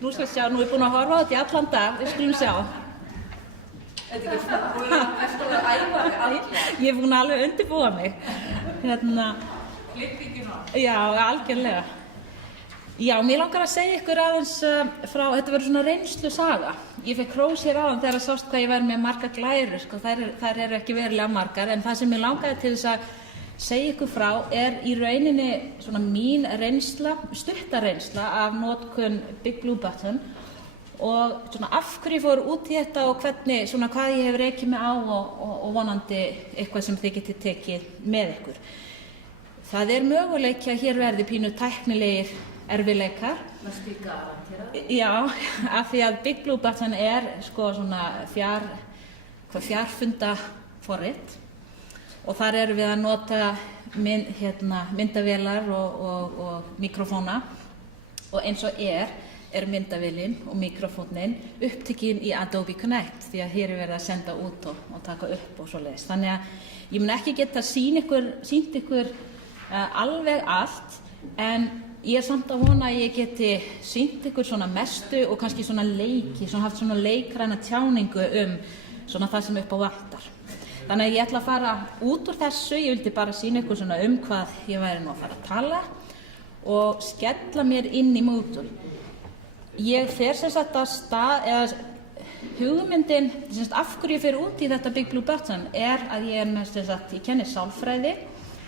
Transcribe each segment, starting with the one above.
Nú skal sjá, nú búin að horfa á þetta í allan dag, við skulum sjá. Þetta ekki svona, þú ertu að æfa þig algjörlega. Ég búin að alveg undirbúa mig. Klippingin og. Já, algjörlega. Já, mér langar að segja ykkur aðeins frá, þetta verður svona reynslu saga. Ég fekk hrós hér áðan þegar sást hvað ég væri með margar glærur, sko, þær eru ekki verulega margar, en það sem ég langaði til þess að segja ykkur frá í rauninni svona mín reynsla, stutta reynsla af notkun Big Blue Button og svona af hverju ég fór út í þetta og hvernig, svona hvað ég hef rekið mig á og vonandi eitthvað sem þið getið tekið með ykkur. Það möguleiki að hér verði pínu tæknilegir erfiðleikar. Næstu garantera. Já, af því að Big Blue Button sko svona fjarfundaforrit og þar erum við að nota myndavélar og mikrofóna og eins og myndavélin og mikrofónin upptekinn í Adobe Connect því að hér verið að senda út og taka upp og svoleiðis. Þannig að ég mun ekki geta sýnt ykkur alveg allt en ég samt að vona að ég geti sýnt ykkur svona mestu og kannski svona leiki, svona haft svona leikræna tjáningu svona það sem upp á vantar. Þannig að ég ætla að fara út úr þessu, ég vildi bara sýna ykkur svona hvað ég væri nú að fara að tala og skella mér inn í Moodle. Ég fer sem sagt að hugmyndin, sem sagt af hverju ég fer út í þetta Big Blue Button að ég með sem sagt, ég kenni sálfræði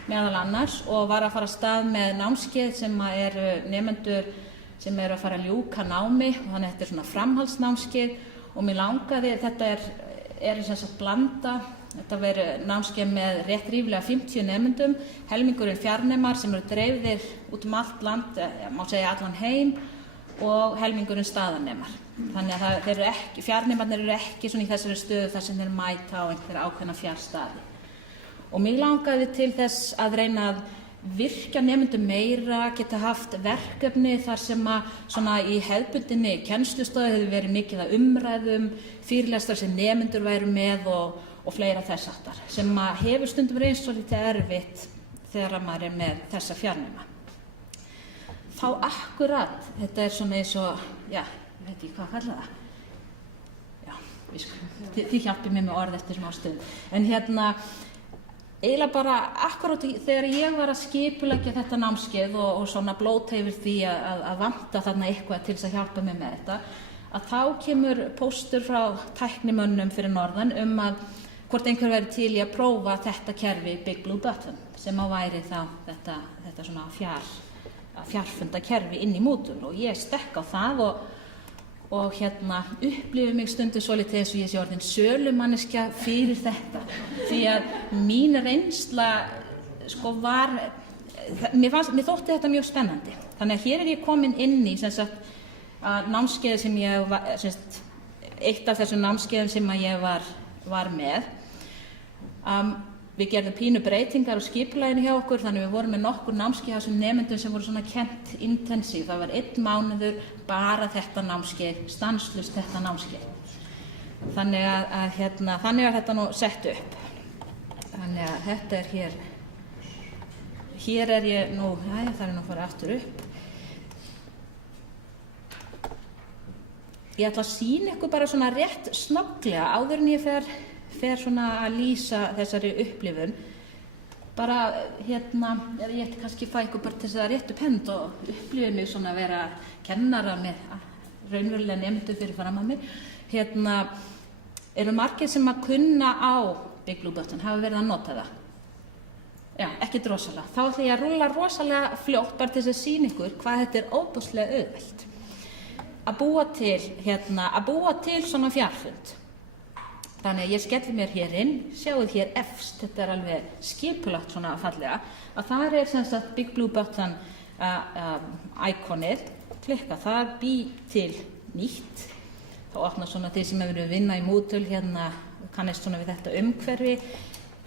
meðal annars og var að fara af stað með námskeið sem eru nemendur sem eru að fara að ljúka námi og þannig að þetta svona framhaldsnámskeið og mér langaði, þetta sem sagt blanda, þetta verið námskeið með rétt ríflega 50 nemendum, helmingurinn fjarnemar sem eru dreifðir út allt land, má segja allan heim og helmingurinn staðarnemar. Þannig að fjarnemarnir eru ekki svona í þessari stöðu þar sem þeir mæta á einhverja ákveðna fjarstaði. Og mig langaði til þess að reyna að virkja nemendum meira, geta haft verkefni þar sem að svona í hefðbundinni kennslustofu hefur verið mikið að umræðum, fyrirlestrar sem nemendur væru með og fleira þess aftar, sem að hefur stundum reynst svolítið erfitt þegar maður með þessa fjarnema. Þá akkurat, þetta svona eins og, já, ég veit ekki hvað kalla það. Já, þið hjálpið mér með orð eftir smá stund. En eiginlega bara akkurat þegar ég var að skipuleggja þetta námskeið og svona blóta yfir því að vanta þarna eitthvað til þess að hjálpa mér með þetta, að þá kemur póstur frá tæknimönnum fyrir norðan að hvort einhver væri til í að prófa þetta kerfi Big Blue Button sem væri þá þetta svona fjarfundakerfi inn í Moodle og ég stekk á það og upplifi mig stundum svolítið eins og ég sé orðin sölumanneskja fyrir þetta því að mín reynsla sko mér þótti þetta mjög spennandi þannig að hér ég komin inn í sem sagt að námskeiði sem ég var eitt af þessum námskeiðum sem ég var með við gerðum pínu breytingar á skipulaginu hjá okkur þannig við vorum með nokkur námskeið þessum nemendum sem voru svona kennt intensív það var 1 mánuður bara þetta námskeið stanslaust þetta námskeið þannig að þannig var þetta nú sett upp þannig að þetta hér ég nú það nú að fara aftur upp ég ætla að sýna ykkur bara svona rétt snögglega áður en ég fer svona að lýsa þessari upplifun bara ég ætti kannski fæ ykkur bara til þess að réttu pend og upplifi mig svona að vera kennara með raunverulega nemendur fyrir fram að mér eru margir sem að kunna á Big Blue Button hafa verið að nota það já, ekkert rosalega þá ætla ég að rúlla rosalega fljótt bara til þess að sýna ykkur hvað þetta óbúslega auðvelt að búa til svona fjarfund þannig að ég skelli mér hér inn sjáuð hér efst, þetta alveg skipulagt svona fallega að þar sem sagt Big Blue Button ikonið klikka þar, bý til nýtt þá opnar svona þeir sem hefur verið að vinna í Moodle kannast svona við þetta umhverfi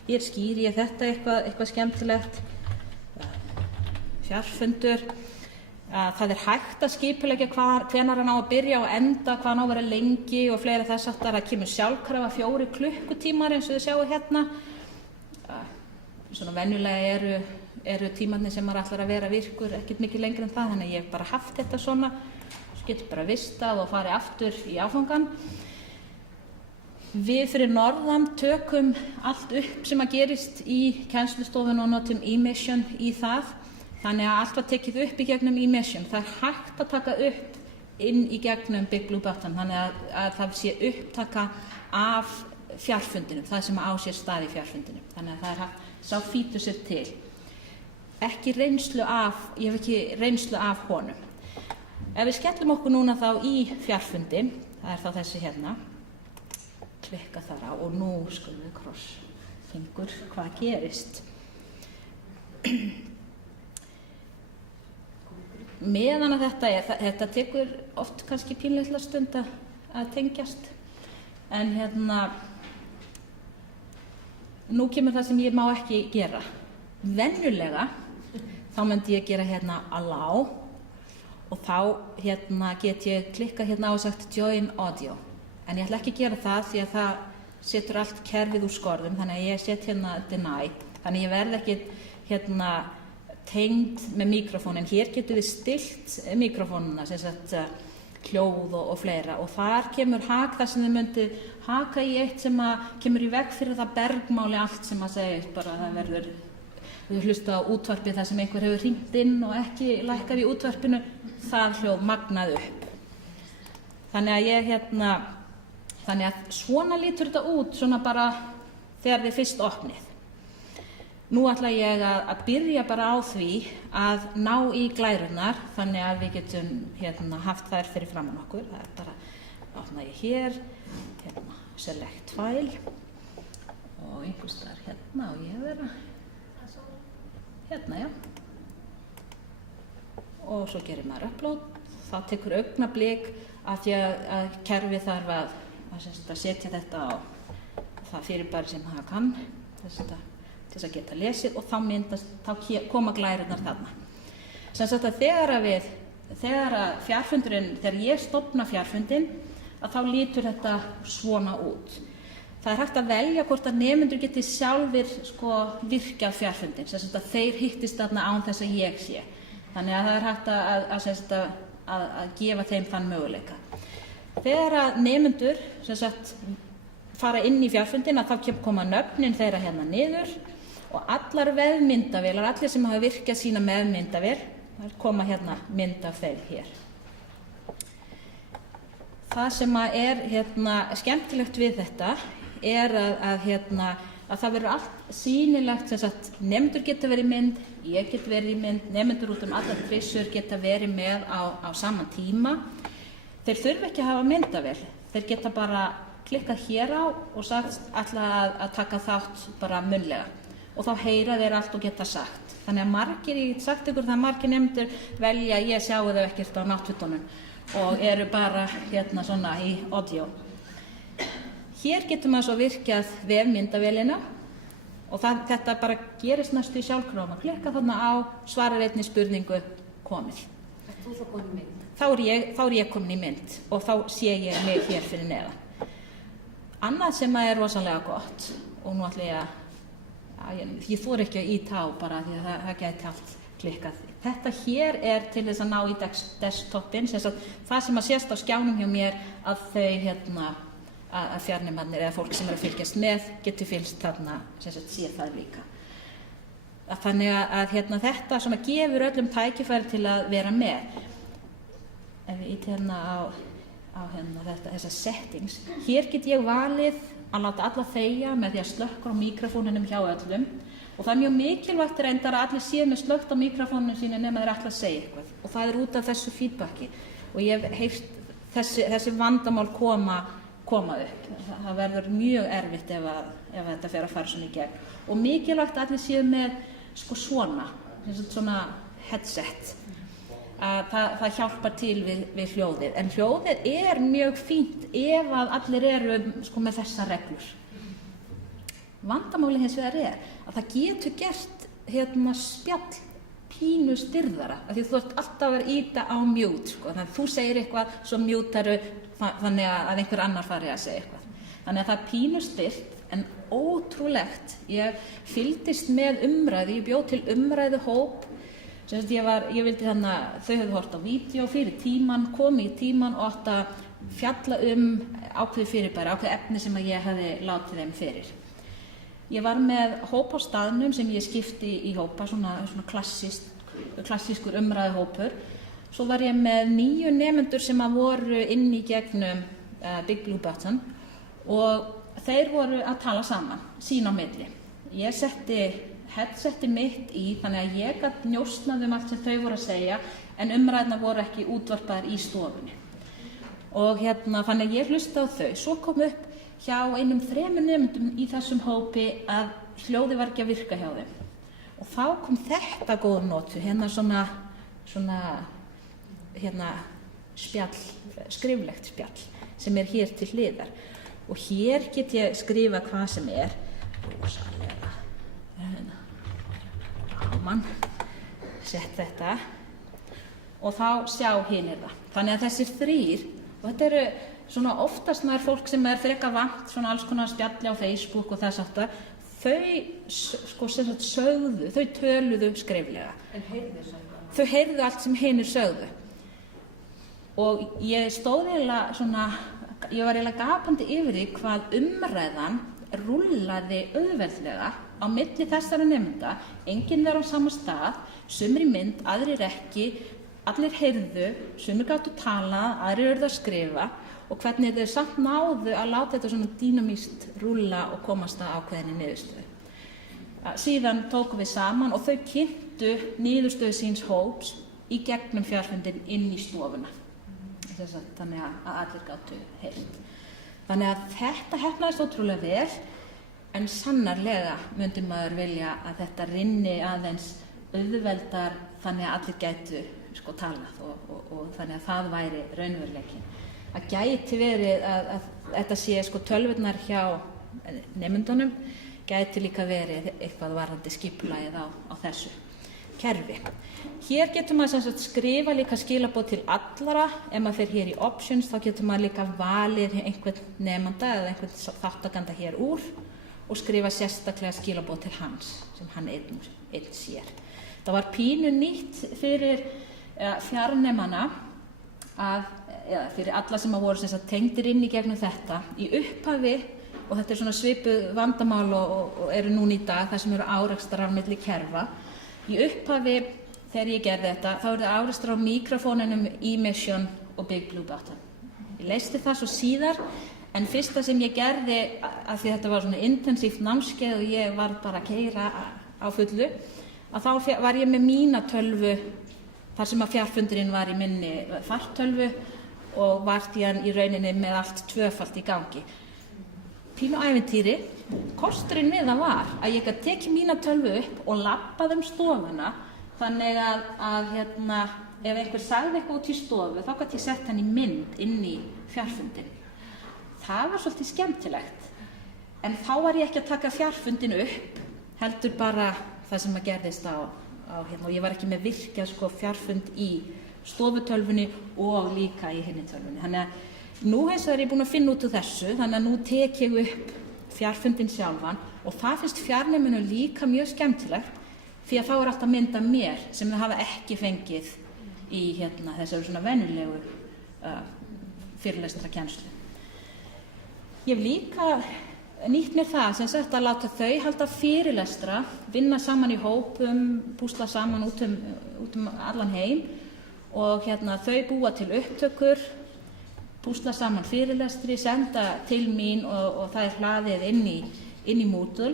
hér skýri ég þetta eitthvað skemmtilegt fjarfundur það hægt að skipuleggja hvenær hann á að byrja og enda, hvað hann á að vera lengi og fleira þess aftar. Það kemur sjálfkrafa 4 klukkutímar eins og þið sjáu hérna. Svona venjulega eru tímarnir sem maður ætlar að vera virkur ekkert mikið lengri en það, þannig að ég hef bara haft þetta svona getur bara vistað og farið aftur í áfangan. Við fyrir norðan tökum allt upp sem að gerist í kennslustofun og notum eMission í það. Þannig að allt var tekið upp í gegnum eMission. Það hægt að taka upp inn í gegnum Big Blue Button, þannig að það sé upptaka af fjarfundinum, það sem á sér stað í fjarfundinum. Þannig að það hægt, sá fítur sér til. Ég hef ekki reynslu af honum. Ef við skellum okkur núna þá í fjarfundin, það þá þessi hérna, klikka þar á og nú skulum við krossfingur hvað gerist. Meðan að þetta tekur oft kannski pínlitla stund að tengjast, en nú kemur það sem ég má ekki gera. Venjulega þá myndi ég gera allow og þá get ég klikkað á og sagt join audio. En ég ætla ekki að gera það því að það setur allt kerfið úr skorðum, þannig að ég set deny. Þannig ég verð ekki tengd með mikrofónin. Hér getum við stillt mikrofónuna, sem sagt hljóð og fleira, og þar kemur hak þar sem þið myndi haka í eitt sem kemur í veg fyrir það bergmáli allt sem að segja, bara það verður við hlusta á útvarpið þar sem einhver hefur hringt inn og ekki lækkað í útvarpinu, það hljóð magnað upp. Þannig að svona lítur þetta út, svona bara þegar þið fyrst opnið. Nú ætla ég að byrja bara á því að ná í glærurnar, þannig að við getum haft þær fyrir framan okkur. Það bara, opna ég hér, select file og einhvers staðar á ég að vera. Já. Og svo gerir maður upload. Það tekur augnablik af því að kerfið þarf að setja þetta á það fyrirbæri sem það kann til þess að geta lesið, og þá koma glærurnar þarna. Sem sagt að þegar ég stofna fjarfundin, að þá lítur þetta svona út. Það er hægt að velja hvort að nemendur geti sjálfir virkjað fjarfundin, sem sagt að þeir hittist þarna án þess að ég sé. Þannig að það er hægt að gefa þeim þann möguleika. Þegar að nemendur fara inn í fjarfundin, að þá koma nöfnin þeirra niður og allar vefmyndavélar, allir sem hafa virkjað sína með myndavél, það koma mynd af þeim hér. Það sem er skemmtilegt við þetta er að það verður allt sýnilegt, nemendur geta verið í mynd, ég get verið í mynd, nemendur út allar trissur geta verið með á sama tíma. Þeir þurfa ekki að hafa myndavél, þeir geta bara klikkað hér á og sagt ætla að taka þátt bara munnlega. Og þá heyra þeir allt og geta sagt. Þannig að ég get sagt ykkur það margir nemendur velja, ég sjáu þau ekkert á náttfutunum og eru bara svona í audio. Hér getur maður svo virkjað vefmyndavélina og þetta bara gerist næstu í sjálfkrafa. Klikka þarna á, svarar einni spurningu, komið. Er þú þá komin í mynd? Þá er ég komin í mynd og þá sé ég mig hér fyrir neðan. Annað sem er rosalega gott, og nú ætla ég þori ekki að ýta á bara því að það gæti allt klikkað. Þetta hér er til þess að ná í desktopin, það sem að sést á skjánum hjá mér að þau að fjarnemarnir eða fólk sem er að fylgjast með getur fylgst þarna, sé það líka. Þannig að þetta gefur öllum tækifæri til að vera með. Ef við ýti á þessa settings, hér get ég valið að láta alla þegja með því að slökkra á mikrofónunum hjá öllum, og það er mjög mikilvægt reyndar að allir séu með slökkt á mikrofónunum sínu nema þeir ætla að segja eitthvað, og það er út af þessu feedbacki, og ég hef heyrt þessi vandamál koma upp. Það verður mjög erfitt ef þetta fer að fara svona í gegn, og mikilvægt að allir séu með svona headset. Það hjálpar til við hljóðið, en hljóðið er mjög fínt ef að allir eru með þessar reglur. Vandamálið hins vegar að það getur gert spjall pínu stirðara, af því þú ert alltaf að ýta á mute, þannig að þú segir eitthvað, svo mjútaru þannig að einhver annar fari að segja eitthvað. Þannig að það er pínu styrt, en ótrúlegt. Ég fylgdist með umræðu, ég bjó til umræðuhóp Sem sagt ég vildi þannig að þau höfðu hort á vídeo fyrir tíman, komið í tíman og átt að fjalla ákveðið fyrirbæri, ákveðið efni sem að ég hefði látið þeim fyrir. Ég var með hóp á staðnum sem ég skipti í hópa, svona klassískur umræðuhópur. Svo var ég með 9 nemendur sem að voru inn í gegnum Big Blue Button og þeir voru að tala saman, sín á milli. Ég setti headseti mitt í þannig að ég gat njósnað allt sem þau voru að segja en umræðurnar voru ekki útvarpaðar í stofunni. Og þannig að ég hlustaði á þau. Svo kom upp hjá einum 3 nemendum í þessum hópi að hljóðið var ekki að virka hjá þeim. Og þá kom þetta góða notu, spjall, skriflegt spjall sem hér til hliðar. Og hér get ég skrifa hvað sem rosalega ráman, sett þetta og þá sjá hinir það. Þannig að þessir 3, og þetta eru svona oftast nær fólk sem frekar vant svona alls konar spjalli á Facebook og þess aftar, þau sögðu, þau töluðu skriflega. En heyrðu sögðu? Þau heyrðu allt sem hinir sögðu. Og ég stóð ég var eiginlega gapandi yfir því hvað umræðan rúllaði auðveldlega á milli þessara nemenda, enginn var á sama stað, sumir í mynd, aðrir ekki, allir heyrðu, sumir gátu talað, aðrir urðu að skrifa og hvernig þau samt náðu að láta þetta svona dýnamískt rúlla og komast að ákveðinni niðurstöðu. Síðan tókum við saman og þau kynntu niðurstöðu síns hóps í gegnum fjarfundin inn í stofuna. Þannig að allir gátu heyrt. Þannig að þetta heppnaðist ótrúlega vel, en sannarlega myndi maður vilja að þetta rynni aðeins auðveldar þannig að allir gætu talað og þannig að það væri raunveruleikinn. Það gæti verið að þetta sé tölvurnar hjá nemendunum, gæti líka verið eitthvað varðandi skipulagið á þessu kerfi. Hér getur maður skrifa líka skilaboð til allara. Ef maður fer hér í options þá getur maður líka valið einhvern nemanda eða einhvern þáttakanda hér úr og skrifa sérstaklega skilaboð til hans sem hann einn sér. Það var pínu nýtt fyrir fjarnemana eða fyrir alla sem voru tengdir inn í gegnum þetta. Í upphafi, og þetta svona svipuð vandamál og eru núna í dag, þar sem eru árekstrar á milli kerfa. Í upphafi, þegar ég gerði þetta, þá eru það árekstrar á mikrofónunum eMission og Big Blue Button. Ég leysti það svo síðar, en fyrsta sem ég gerði, af því þetta var svona intensíft námskeið og ég var bara að keyra á fullu, að þá var ég með mína tölvu, þar sem að fjarfundurinn var í minni fartölvu og var því hann í rauninni með allt 2-falt í gangi. Pínu ævintýri, kosturinn við það var að ég gat tekið mína tölvu upp og labbað stofuna, þannig að ef einhver sagði eitthvað út í stofu, þá gat ég sett hann í mynd inn í fjarfundin. Það var svolítið skemmtilegt, en þá var ég ekki að taka fjarfundin upp, heldur bara það sem að gerðist og ég var ekki með virkjað fjarfund í stofutölfunni og líka í hinni tölfunni. Þannig að nú hins vegar er ég búin að finna út úr þessu, þannig að nú tek ég upp fjarfundin sjálfan og það finnst fjarneminu líka mjög skemmtilegt því að þá er alltaf mynd af mér sem þau hafa ekki fengið í þessari svona venjulegu fyrirlestrakennslu. Ég hef líka nýtt mér það sem sagt að láta þau halda fyrirlestra, vinna saman í hópum, púsla saman út um allan heim og þau búa til upptökur, púsla saman fyrirlestri, senda til mín og það er hlaðið inn í Moodle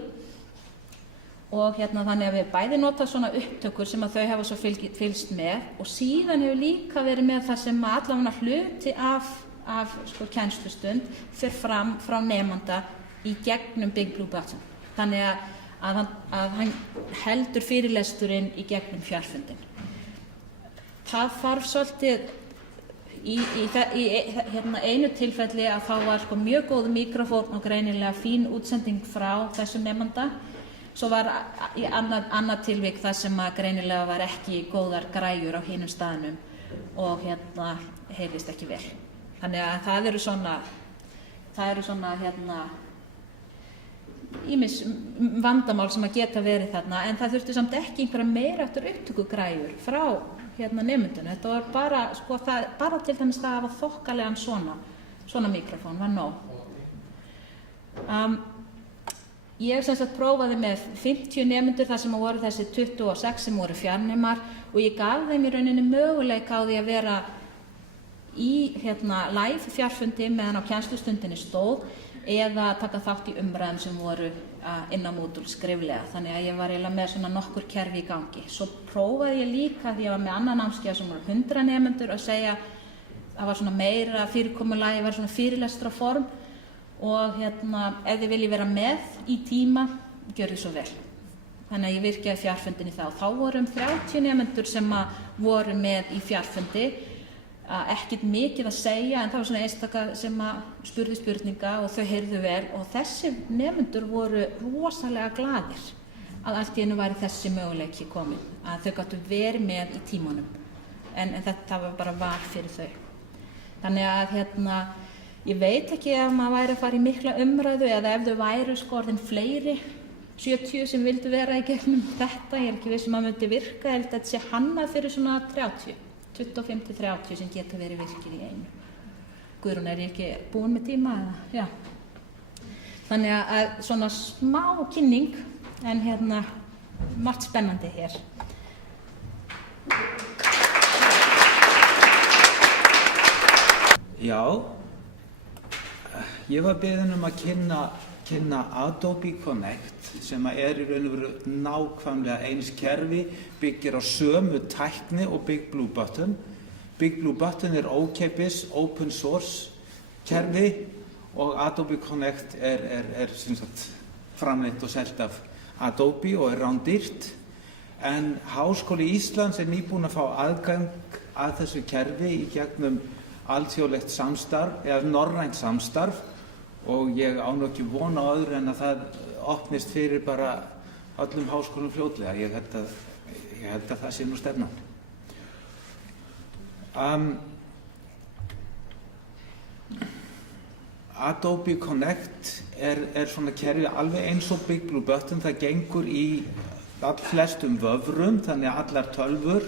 og þannig að við bæði nota svona upptökur sem að þau hafa svo fylgst með og síðan hefur líka verið með það sem að allavega hluti af kennslustund fer fram frá nemanda í gegnum Big Blue Button. Þannig að hann heldur fyrirlesturinn í gegnum fjarfundin. Það þarf svolítið í einu tilfelli að þá var mjög góð mikrofón og greinilega fín útsending frá þessum nemanda. Svo var í annað tilvik þar sem að greinilega var ekki góðar græjur á hinum staðnum og heyrðist ekki vel. Þannig að það eru svona ýmis vandamál sem að geta verið þarna, en það þurfti samt ekki einhverja meira eftir upptökugræjur frá nemendunum. Þetta var bara, sko, bara til dæmis það að hafa þokkalegan svona mikrofón var nóg. Ég sem sagt prófaði með 50 nemendur þar sem voru þessi 26 sem voru fjarnemar og ég gaf þeim í rauninni möguleika á því að vera í live fjarfundi meðan á kennslustundinni stóð eða taka þátt í umræðum sem voru inn á Moodle skriflega. Þannig að ég var eiginlega með svona nokkur kerfi í gangi. Svo prófaði ég líka því ég var með annan námskeið sem voru 100 nemendur að segja það var svona meira fyrirkomulagi, var svona fyrirlestraform og ef þið viljið vera með í tíma, gjörðu svo vel. Þannig að ég virkaði fjarfundin í þá. Þá voru 30 nemendur sem voru með í fjarfundi, ekkert mikið að segja, en það var svona einstaka sem spurði spurninga og þau heyrðu vel og þessi nemendur voru rosalega glaðir að allt í einu væri þessi möguleiki komin, að þau gátu verið með í tímanum, en þetta var bara var fyrir þau. Þannig að ég veit ekki ef maður væri að fara í mikla umræðu eða ef þau væru orðin fleiri, 70 sem vildu vera í gegnum þetta, ég ekki viss að myndi virka, ég held að þetta sé hannað fyrir svona 25-30 sem geta verið virkir í einu. Guðrún, ég ekki búin með tíma eða? Já. Þannig að svona smá kynning, en margt spennandi hér. Já, ég var beðinn að kynna Adobe Connect sem í raun og veru nákvæmlega eins kerfi, byggir á sömu tækni og Big Blue Button. Big Blue Button ókeypis, open source kerfi og Adobe Connect sem sagt framleitt og selt af Adobe og rándýrt. En Háskóli Íslands nýbúinn að fá aðgang að þessu kerfi í gegnum alþjóðlegt samstarf eða norrænt samstarf og ég á nú ekki von á öðru en að það opnist fyrir bara öllum háskólum fljótlega. Ég held að það sé nú stefnan. Adobe Connect svona kerfi alveg eins og Big Blue Button. Það gengur í flestum vöfrum, þannig að allar tölvur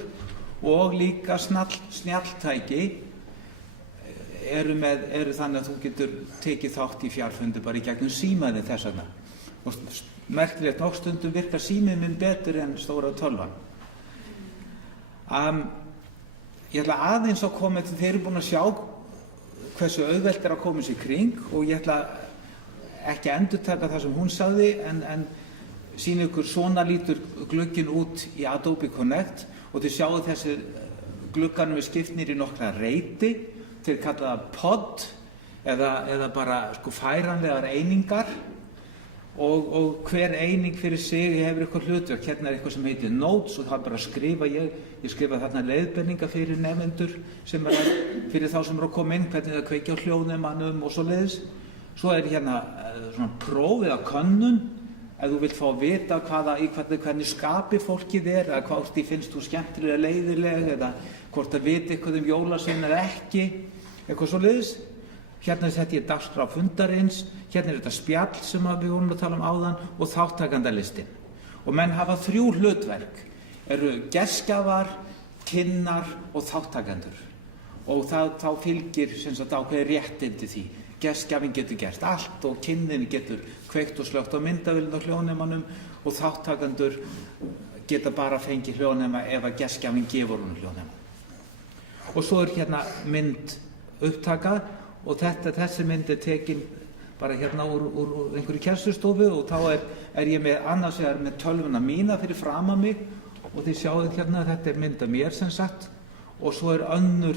og líka snjalltæki eru þannig að þú getur tekið þátt í fjarfundi bara í gegnum símaðinn þess vegna. Og merkilegt nokk stundum virkar síminn minn betur en stóra tölvan. Ég ætla aðeins að koma til þeir eru búin að sjá hversu auðvelt að koma sér kring og ég ætla ekki að endurtaka það sem hún sagði en sýna ykkur svona lítur glugginn út í Adobe Connect og þið sjáu þessi glugganum skiptnir í nokkra reiti. Þeir kalla það pod eða bara færanlegar einingar og hver eining fyrir sig hefur eitthvað hlutverk. Hérna eitthvað sem heitir notes og það bara að skrifa. Ég skrifa þarna leiðbeiningar fyrir nemendur sem fyrir þá sem eru að koma inn, hvernig það kveikja á hljóðnemanum og svoleiðis. Svo hérna svona próf eða könnun ef þú vilt fá að vita hvernig skapi fólkið eða hvort því finnst þú skemmtilega leiðileg eða hvort það viti eitthvað jólasvein eða ekki, eitthvað svoleiðis. Hérna setti ég dagskrá fundarins, hérna þetta spjall sem við vorum að tala áðan og þáttakandalistinn. Og menn hafa 3 hlutverk, eru gestgjafar, kynnar og þáttakendur. Og þá fylgir ákveðið réttindi því. Gestgjafinn getur gert allt og kynnin getur kveikt og slökkt á myndavélum og hljóðnemanum og þáttakendur geta bara fengið hljóðnema ef að gestgjafinn gefur honum hljóðnema. Og svo hérna mynd upptaka og þessi mynd tekin bara hérna úr einhverju kennslustofu og þá ég með annars vegar með tölvuna mína fyrir framan mig og þið sjáðu hérna að þetta mynd af mér sem sagt og svo önnur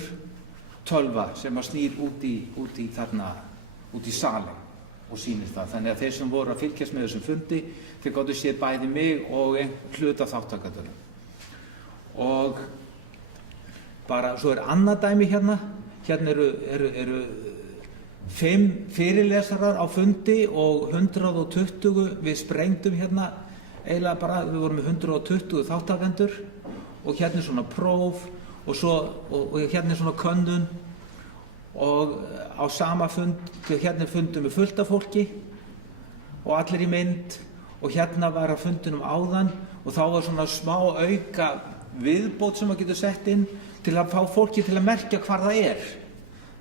tölva sem snýr út í salinn og sýnir það. Þannig að þeir sem voru að fylgjast með þessum fundi, þeir gátu séð bæði mig og hluta þátttakendur. Og bara svo annað dæmi hérna. Hérna eru 5 fyrirlesarar á fundi og 120 við sprengdum hérna eiginlega bara, við vorum með 120 þáttakendur og hérna svona próf og hérna svona könnun og á sama fund, hérna fundum við fullt af fólki og allir í mynd og hérna var að fundinum áðan og þá var svona smá auka viðbót sem maður getur sett inn til að fá fólki til að merkja hvar það er.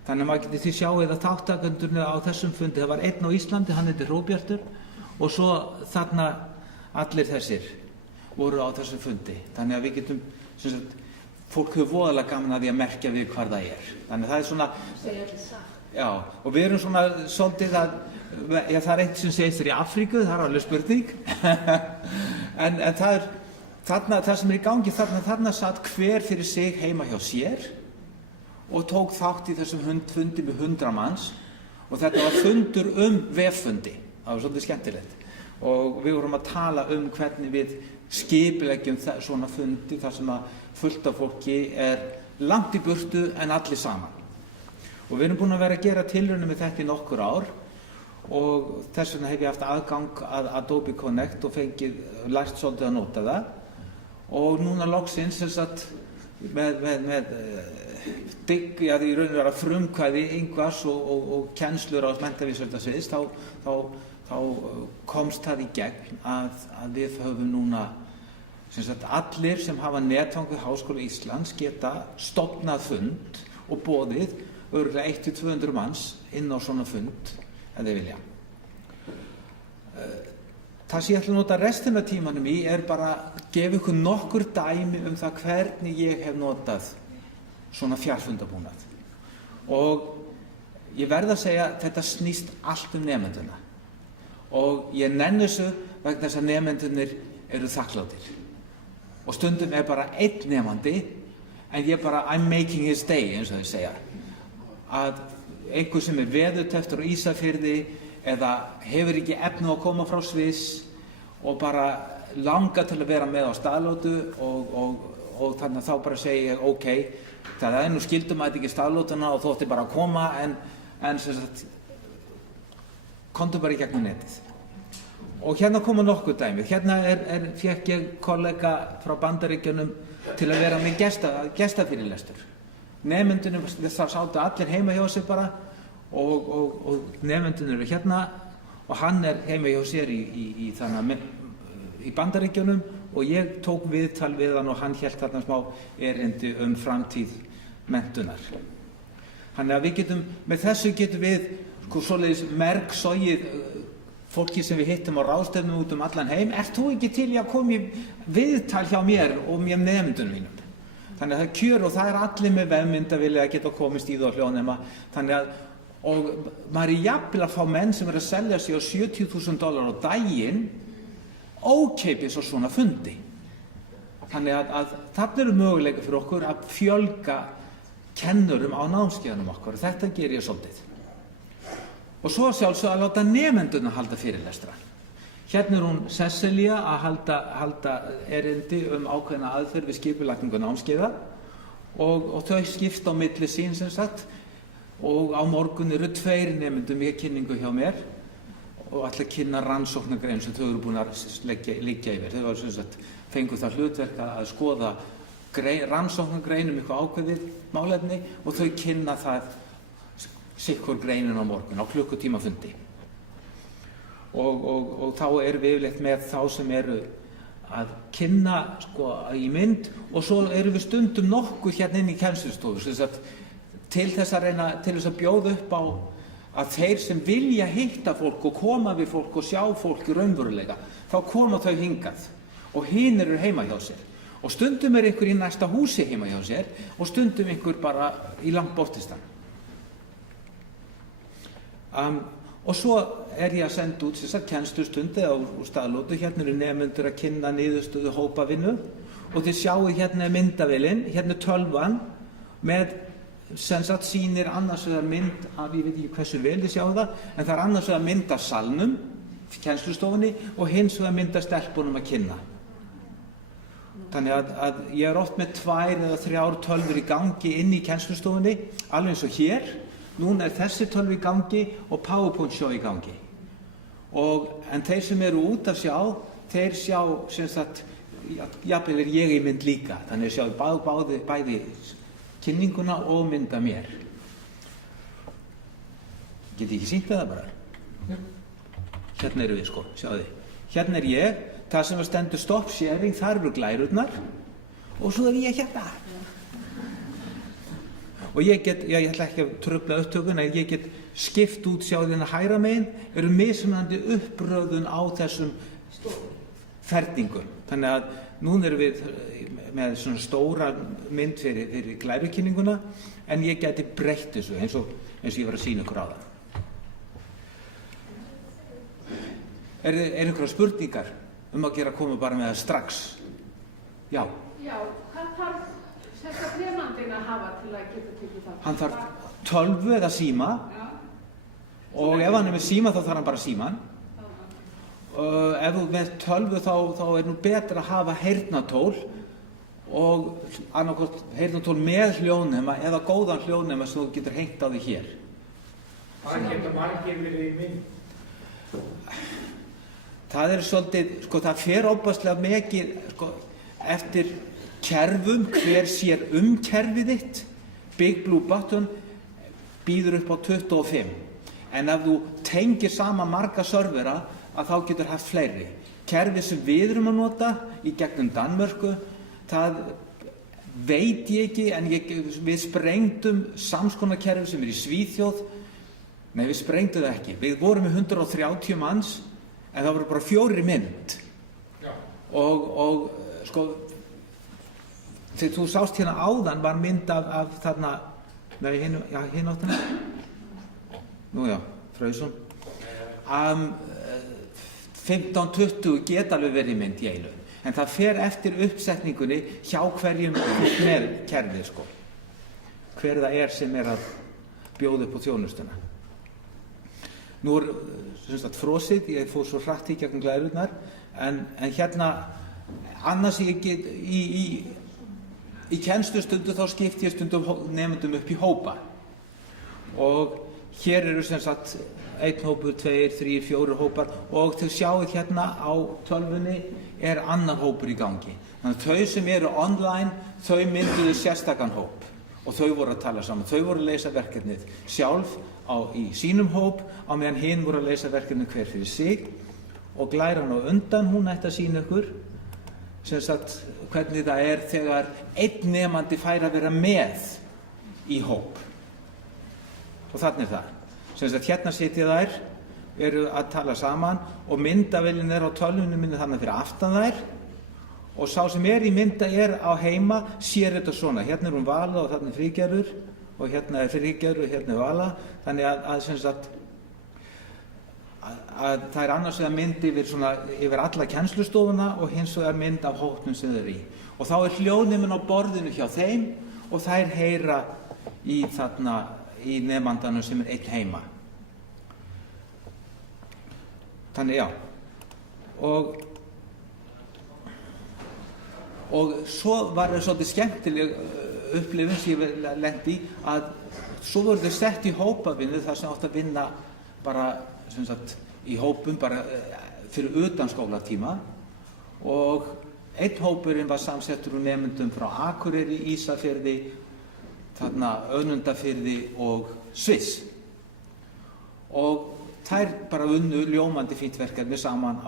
Þannig að maður getur því sjáið að þáttakendurnir á þessum fundi, það var einn á Íslandi, hann heitir Róbjartur og svo þarna allir þessir voru á þessum fundi. Þannig að við getum, sem sagt, fólk hefur voðalega gaman að því að merkja við hvar það er. Þannig að það er svona, já, og við erum svona svolítið að, já, það er eitt sem segist þér í Afríku, það er alveg spurning, en það er, þarna, það sem er í gangi, þarna satt hver fyrir sig heima hjá sér og tók þátt í þessum fundi með 100 manns og þetta var fundur veffundi, það var svolítið skemmtilegt og við vorum að tala hvernig við skipuleggjum svona fundi þar sem að fullt af fólki er langt í burtu en allir saman. Og við erum búin að vera að gera tilraunir með þetta í nokkur ár og þess vegna hef ég haft aðgang að Adobe Connect og lært svolítið að nota það og núna loksins þess að með digg, já því raun og vera frumkvæði Ingvars og kennslur á menntavísindasviðs þá komst það í gegn að við höfum núna sem sagt allir sem hafa netfang við Háskóla Íslands geta stofnað fund og boðið örugglega 100-200 manns inn á svona fund ef þeir vilja. Það sem ég ætla að nota restina af tímanum í er bara að gefa ykkur nokkur dæmi það hvernig ég hef notað svona fjarfundabúnað. Og ég verð að segja að þetta snýst allt nemenduna. Og ég nenni þessu vegna þess að nemendurnir eru þakklátir. Og stundum er bara einn nemandi, en ég bara, I'm making his day, eins og þau segja. Að einhver sem er veðurtepptur á Ísafirði eða hefur ekki efni að koma frá Sviss og bara langar til að vera með á staðlótu og þannig að þá bara segi ég, ok, það er nú skildum að ekki staðlótuna og þótti bara að koma en sem sagt, komdu bara í gegnum netið. Og hérna koma nokkuð dæmið. Hérna fékk ég kollega frá Bandaríkjunum til að vera með gestafyrirlestur. Nemendunum sátu allir heima hjá sér bara og nemendunum eru hérna og hann er heima hjá sér í Bandaríkjunum og ég tók viðtal við hann og hann hélt þarna smá erindi framtíð menntunar. Þannig að við getum, með þessu getum við svoleiðis mergsogið fólki sem við hittum á ráðstefnum út allan heim, ert þú ekki til í að koma í viðtal hjá mér og mér nemendunum mínum? Þannig að það er kjör og það er allir með vefmyndavél að geta komist í það og hljóðnema. Þannig að, og maður er jafnvel að fá menn sem að selja sig á $70.000 á daginn ókeypis á svona fundi. Þannig að þarna eru möguleika fyrir okkur að fjölga kennurum á námskeiðunum okkar og þetta ger ég svolítið. Og svo sjálfsög að láta nemendurna halda fyrirlestra. Hérna er hún Cecilia að halda erindi ákveðna aðferð við skipulagningu námskeiða og þau skipta á milli sín sem sagt og á morgun eru 2 nemendur með kynningu hjá mér og ætla að kynna rannsóknargrein sem þau eru búin að liggja yfir. Þau sem sagt fengu það hlutverk að skoða rannsóknargrein eitthvað ákveðið málefni og þau kynna það sikkur greinin á morgun á klukkutíma fundi. Og þá erum við yfirleitt með þá sem eru að kynna í mynd og svo erum við stundum nokkuð hérna inn í kennslustofu til þess að bjóða upp á að þeir sem vilja hitta fólk og koma við fólk og sjá fólk raunverulega, þá koma þau hingað og hinir eru heima hjá sér. Og stundum er einhver í næsta húsi heima hjá sér og stundum einhver bara í langt bortistan. Og svo er ég að senda út kennslustundi á staðlótu, hérna eru nemendur að kynna niðurstöðu hópavinnu og þið sjáu hérna myndavélin, hérna tölvan með sem sagt sýnir annars vegar mynd af, ég veit ekki hversu vel þið sjáu það, en það er annars vegar mynd af salnum, kennslustofunni og hins vegar mynd af stelpunum að kynna. Þannig að ég er oft með 2 eða 3 tölvur í gangi inn í kennslustofunni, alveg eins og hér. Núna er þessi tölvu í gangi og PowerPoint show í gangi. En þeir sem eru út að sjá, þeir sjá sem sagt, jafnvel er ég í mynd líka, þannig að sjá bæði kynninguna og mynd af mér. Get ég ekki sýnt það bara? Hérna erum við, sko, sjáðu þið. Hérna er ég, það sem stendur stop sharing, þar eru glærurnar og svo er ég hérna. Og ég ætla ekki að trufla upptökun, en ég get skipt út, sjáðu þið, hægra megin eru mismunandi uppröðun á þessum ferningum. Þannig að núna erum við með svona stóra mynd fyrir glærukynninguna, en ég geti breytt þessu eins og ég var að sýna ykkur á það. Er einhverjar spurningar að koma bara með það strax? Já. Já, hvað þarf þessar nemandinn að hafa til að geta tekið það? Hann þarf tölvu eða síma. Já. Og ef hann er með síma þá þarf hann bara síman. Ef þú með tölvu þá er nú betra að hafa heyrnartól og annarkort heyrnartól með hljóðnema eða góðan hljóðnema sem þú getur hengt á því hér. Hvað geta margir verið í mynd? Það er svolítið, sko, það fer óbærslega mikið, sko, eftir kerfum, hver sér kerfið þitt. Big Blue Button býður upp á 25. En ef þú tengir saman marga servera, að þá getur haft fleiri. Kerfið sem við erum að nota í gegnum Danmörku, það veit ég ekki, en við sprengdum samskonar kerfi sem í Svíþjóð. Nei, við sprengdum það ekki. Við vorum með 130 manns, en það voru bara 4 mynd. Já. Og sko, þegar þú sást hérna áðan var mynd af þarna, nei, hinn áttina. Nú já, Fröysson. 15-20 geta alveg verið mynd í einu. En það fer eftir uppsetningunni hjá hverjum með kerfið, sko. Hver það er sem er að bjóða upp á þjónustuna. Nú er frosið, ég fór svo hratt í gegnum glærurnar, en hérna, annars ég get í kennslustundu þá skipti ég stundum nemendum upp í hópa. Og hér eru sem sagt 1 hópur, 2, 3, 4 hópar og þau sjáið hérna á tölvunni er annar hópur í gangi. Þannig að þau sem eru online, þau mynduðu sérstakann hóp og þau voru að tala saman. Þau voru að leysa verkefnið sjálf í sínum hóp, á meðan hinn voru að leysa verkefnið hver fyrir sig og glæran á undan, hún ætti að sýna ykkur sem sagt hvernig það er þegar einn nemandi fær að vera með í hóp. Og þannig er það. Sem sagt hérna sitja þær, eru að tala saman og myndavélin er á tölvunni minni þannig fyrir aftan þær og sá sem er í mynda er á heima sér þetta svona. Hérna er hún Vala og þarna er Friðgerður og hérna er Friðgerður og hérna er Vala. Þannig að sem sagt að það er annars vegar mynd yfir alla kennslustofuna og hins vegar mynd af hópnum sem þau eru í. Og þá er hljóðneminn á borðinu hjá þeim og þær heyra í nemandanum sem er einn heima. Þannig já. Og svo var það svolítið skemmtileg upplifun sem ég lenti í að svo voru þau sett í hópavinnu þar sem átt að vinna bara sem sagt í hópum bara fyrir utan skólatíma og einn hópurinn var samsettur úr nemendum frá Akureyri, Ísafirði, þarna Önundarfirði og Sviss og þær bara unnu ljómandi fínt verkefni saman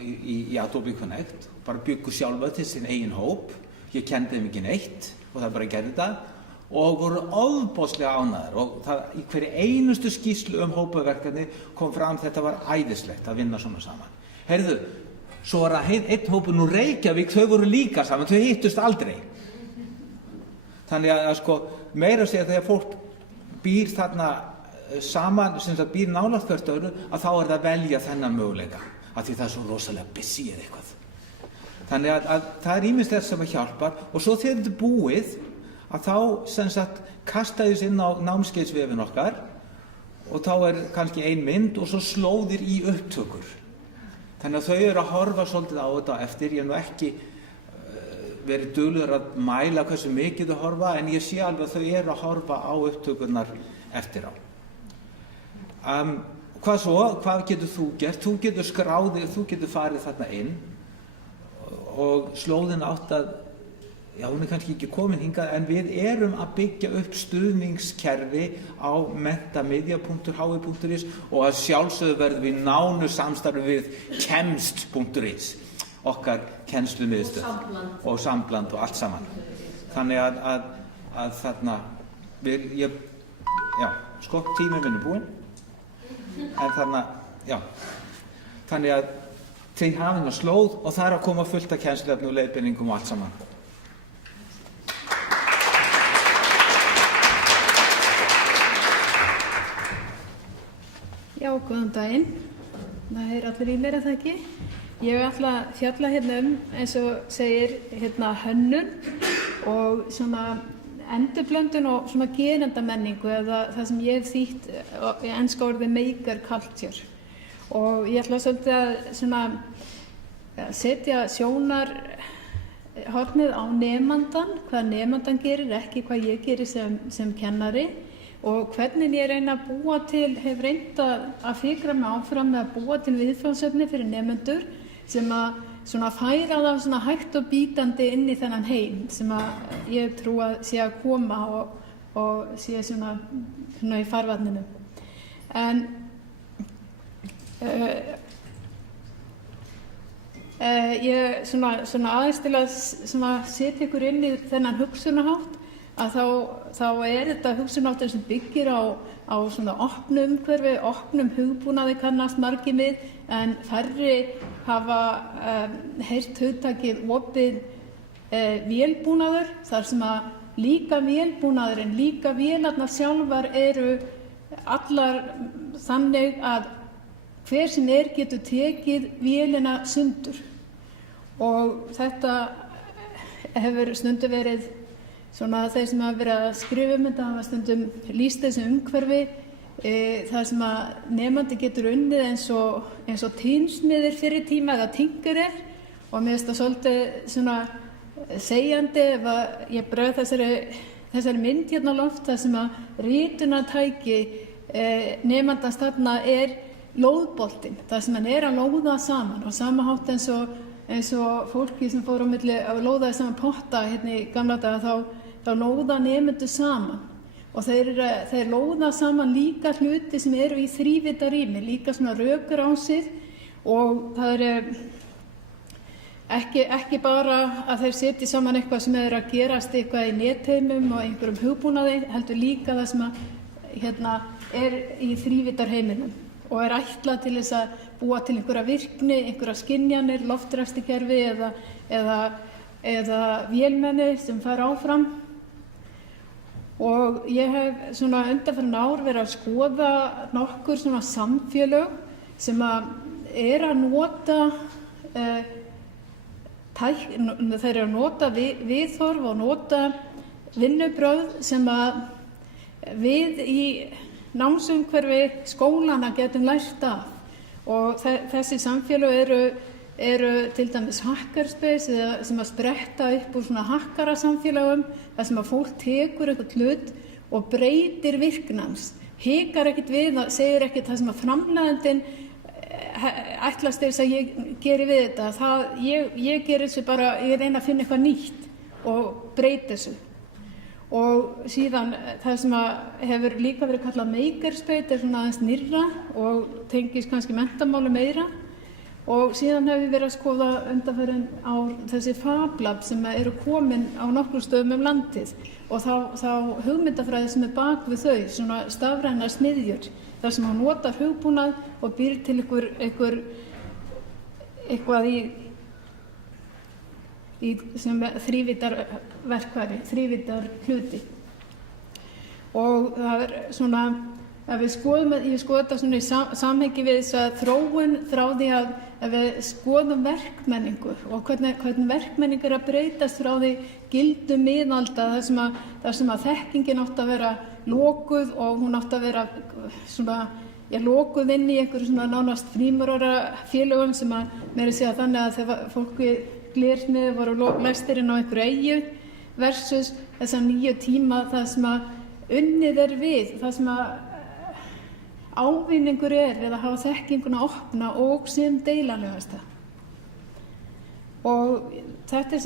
í Adobe Connect, bara byggu sjálfa til sinn eigin hóp, ég kenndi þeim ekki neitt og það bara gerði það og voru ofboðslega ánægðir og það, í hverju einustu skýrslu hópaverkefni kom fram þetta var æðislegt að vinna svona saman. Heyrðu, svo var það einn hópur nú Reykjavík, þau voru líka saman, þau hittust aldrei. Þannig að sko meira að segja þegar fólk býr þarna saman, sem það býr nálægt hvert öðru, að þá er það að velja þennan möguleika, af því það er svo rosalega busy eða eitthvað. Þannig að það er ýmislegt sem að hjálpar og svo þegar þetta er búið, að þá sem sagt kastaðis inn á námskeiðsvefin okkar og þá er kannski ein mynd og svo slóðir í upptökur. Þannig að þau eru að horfa svolítið á þetta eftir, ég hef nú ekki verið duglegur að mæla hversu mikið þau horfa, en ég sé alveg að þau eru að horfa á upptökurnar eftir á. Hvað svo? Hvað getur þú gert? Þú getur skráðið, þú getur farið þarna inn og slóðin átt að já, hún kannski ekki komin hingað, en við erum að byggja upp stuðningskerfi á mentamidja.hi.is og að sjálfsögðu verðum við nánu samstarfi við kemst.is, okkar kennslumiðstöð og sambland og allt saman. Þannig að þarna, tíminn minn búinn, en þarna, já, þannig að þið hafið slóð og það að koma fullt af kennsluefni og leiðbeiningum og allt saman. Já, góðan daginn. Það allir í mér, það ekki? Ég ætla að fjalla eins og segir, hönnun og svona endurblöndun og svona gerendamenningu, eða það sem ég hef þýtt í enska orðið maker culture. Og ég ætla svolítið að svona setja sjónarhornið á nemandann, hvað nemandann gerir, ekki hvað ég gerir sem kennari, og hvernig ég reyna að búa til, hef reynt að fikra mig áfram með að búa til viðfangsefni fyrir nemendur sem að svona færa það svona hægt og bítandi inn í þennan heim sem að ég trú að sé að koma og sé svona í farvatninu. En ég svona aðeins til að setja ykkur inn í þennan hugsunarhátt, að þá þetta hugsunarháttur sem byggir á svona opnu umhverfi, opnum hugbúnaði kannast margir við, en færri hafa heyrt hugtakið opið vélbúnaður, þar sem að líka vélbúnaðurinn, líka vélarnar sjálfar eru allar þannig að hver sem getur tekið vélina sundur. Og þetta hefur stundum verið svona þeir sem hafa verið að skrifa þetta hafa stundum lýst þessu umhverfi þar sem að nemandi getur unnið eins og tínsmiðir fyrir tíma eða tinkerer, og mér finnst það svolítið svona segjandi ef að ég brauð þessari mynd á loft þar sem að ritunartæki nemandans þarna lóðboltinn, þar sem hann að lóða saman, og sama hátt eins og fólki sem fór á milli að lóðaði saman potta í gamla daga, þá lóða nemendur saman, og þeir lóða saman líka hluti sem eru í þrívídda rými, líka svona rökkurásir, og það ekki bara að þeir setji saman eitthvað sem að gerast eitthvað í netheimum og einhverjum hugbúnaði, heldur líka það sem að í þrívíddarheiminum og ætlað til þess að búa til einhverja virkni, einhverja skynjanir, loftræstikerfi eða vélmenni sem fara áfram. Og ég hef svona undanfarin ár verið að skoða nokkur svona samfélög sem að nota þeir að nota viðhorf og nota vinnubrögð sem að við í námsumhverfi skólana getum lært af. Og þessi samfélög eru til dæmis hackerspace sem að spretta upp úr svona hakkarasamfélögum, þar sem að fólk tekur eitthvað hlut og breytir virknans, hikar ekkert við, segir ekkert það sem að framleiðandinn ætlast þess að ég geri við þetta, ég geri þessu bara, ég reyna að finna eitthvað nýtt og breyti þessu. Og síðan það sem að hefur líka verið kallað makerspace svona aðeins nýrra og tengist kannski menntamáli meira. Og síðan hefur við verið að skoða undanfarin ár þessi FabLab sem eru komin á nokkrum stöðum landið, og þá hugmyndafræði sem bak við þau, svona stafrænar smiðjur, þar sem hann notar hugbúnað og býr til eitthvað í sem þrívíddarverkfæri, þrívíddarhluti. Og það svona, ef ég skoða þetta svona í samhengi við þessa þróun frá því að við skoðum verkmenningu og hvernig verkmenning að breytast frá því gildu miðalda, þar sem að þekkingin átti að vera lokuð og hún átti að vera svona, lokuð inn í einhverju svona nánast frímurarafélögum sem að meira segja þannig að þegar fólki glersmiðir voru læstir inn á einhverju eyju versus þessa nýju tíma það sem að unnið við, það sem að ávinningur eða hafa þekkinguna opna og sem deilanlegasta. Og þetta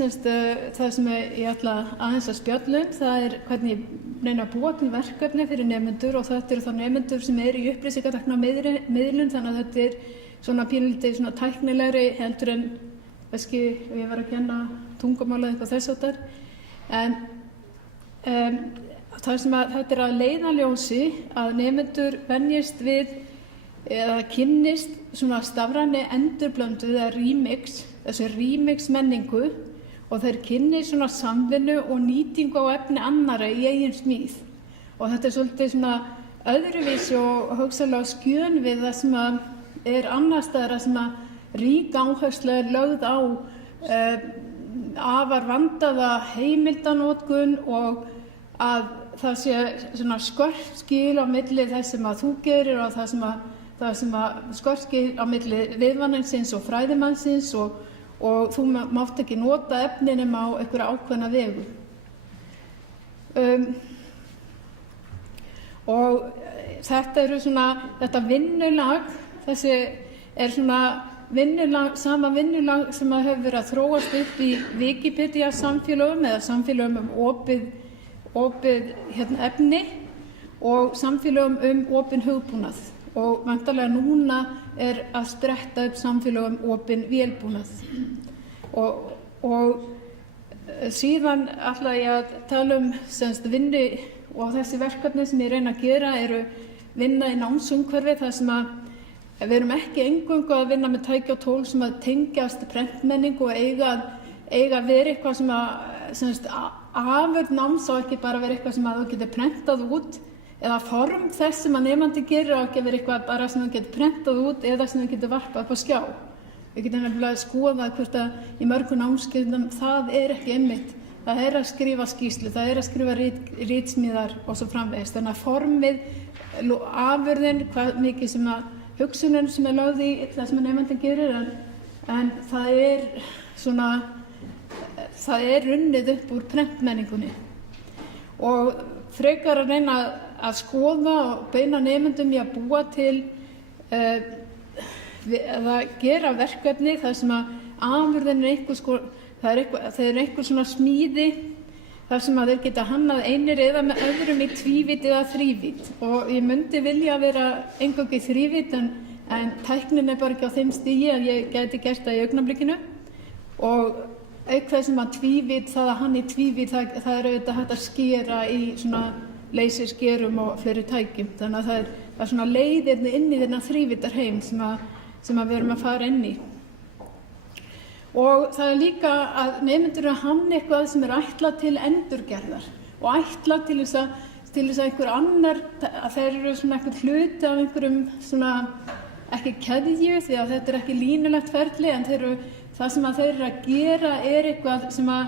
það sem ég ætla aðeins að spjalla það hvernig ég reyna að búa til verkefni fyrir nemendur, og þetta eru þá nemendur sem eru í upplýsingatæknimiðlun, þannig að þetta svona pínlítið svona tæknilegri heldur en kannski ég var að kenna tungumálið eitthvað þess áttar. En það sem þetta að leiðarljósi að nemendur venjist við eða kynnist svona stafræni endurblöndu eða remix, þessi remix menningu, og þeir kynnist svona samvinnu og nýtingu á efni annarra í eigin smíð. Og þetta svolítið svona öðruvísi og hugsanlega skjön við það sem annars staðar sem rík áhersla lögð á afar vandaða heimildanotkun og að það sé svona skörp skil á milli þess sem þú gerir og það sem skörp skil á milli viðvanningsins og fræðimannsins og þú mátt ekki nota efnin á einhverja ákveðna vegu. Og þetta vinnulag, þessi svona sama vinnulag sem hefur verið að þróast upp í Wikipedia samfélögum eða samfélögum opið efni og samfélögum opin hugbúnað, og væntanlega núna að spretta upp samfélögum opin vélbúnað. Og síðan ætla ég að tala vinnu, og þessi verkefni sem ég reyna að gera eru vinna í námsumhverfi þar sem við erum ekki eingöngu að vinna með tæki og tól sem að tengjast prentmenningu og eiga að vera eitthvað sem afurð náms á ekki bara vera eitthvað sem að þú getur prentað út, eða form þess sem að nemandi gerir á ekki að vera eitthvað bara sem þú getur prentað út eða sem þú getur varpað upp á skjá. Við getum nefnilega skoðað hvort að í mörgum námskeiðum það ekki einmitt. Það að skrifa skýrslu, það að skrifa ritsmíðar og svo framvegis. Þannig að formið, afurðin, hvað mikið sem að hugsunin sem lögð í það sem nemandinn gerir, en það runnið upp úr prentmenningunni. Og frekar að reyna að skoða og beina nemendum í að búa til eða gera verkefni þar sem að afurðin einhver svona smíði þar sem að þeir geta hannað einir eða með öðrum í tvívít eða þrívít, og ég myndi vilja vera eingöngu í þrívít en tæknin bara ekki á þeim stigi að ég gæti gert það í augnablikinu, og auk þess sem að tvívít, það að hann í tvívít það auðvitað hægt að skera í svona leysiskerum og fleiri tækjum, þannig að það er svona leiðirni inn í þennan þrívítarheim sem við erum að fara inn í. Og það líka að nemendur hanna eitthvað sem ætlað til endurgerðar og ætlað til þess að einhver annar, að þeir eru svona einhver hluti af einhverjum svona, ekki keðju því að þetta ekki línulegt ferli, en það sem að þeir eru að gera eitthvað sem að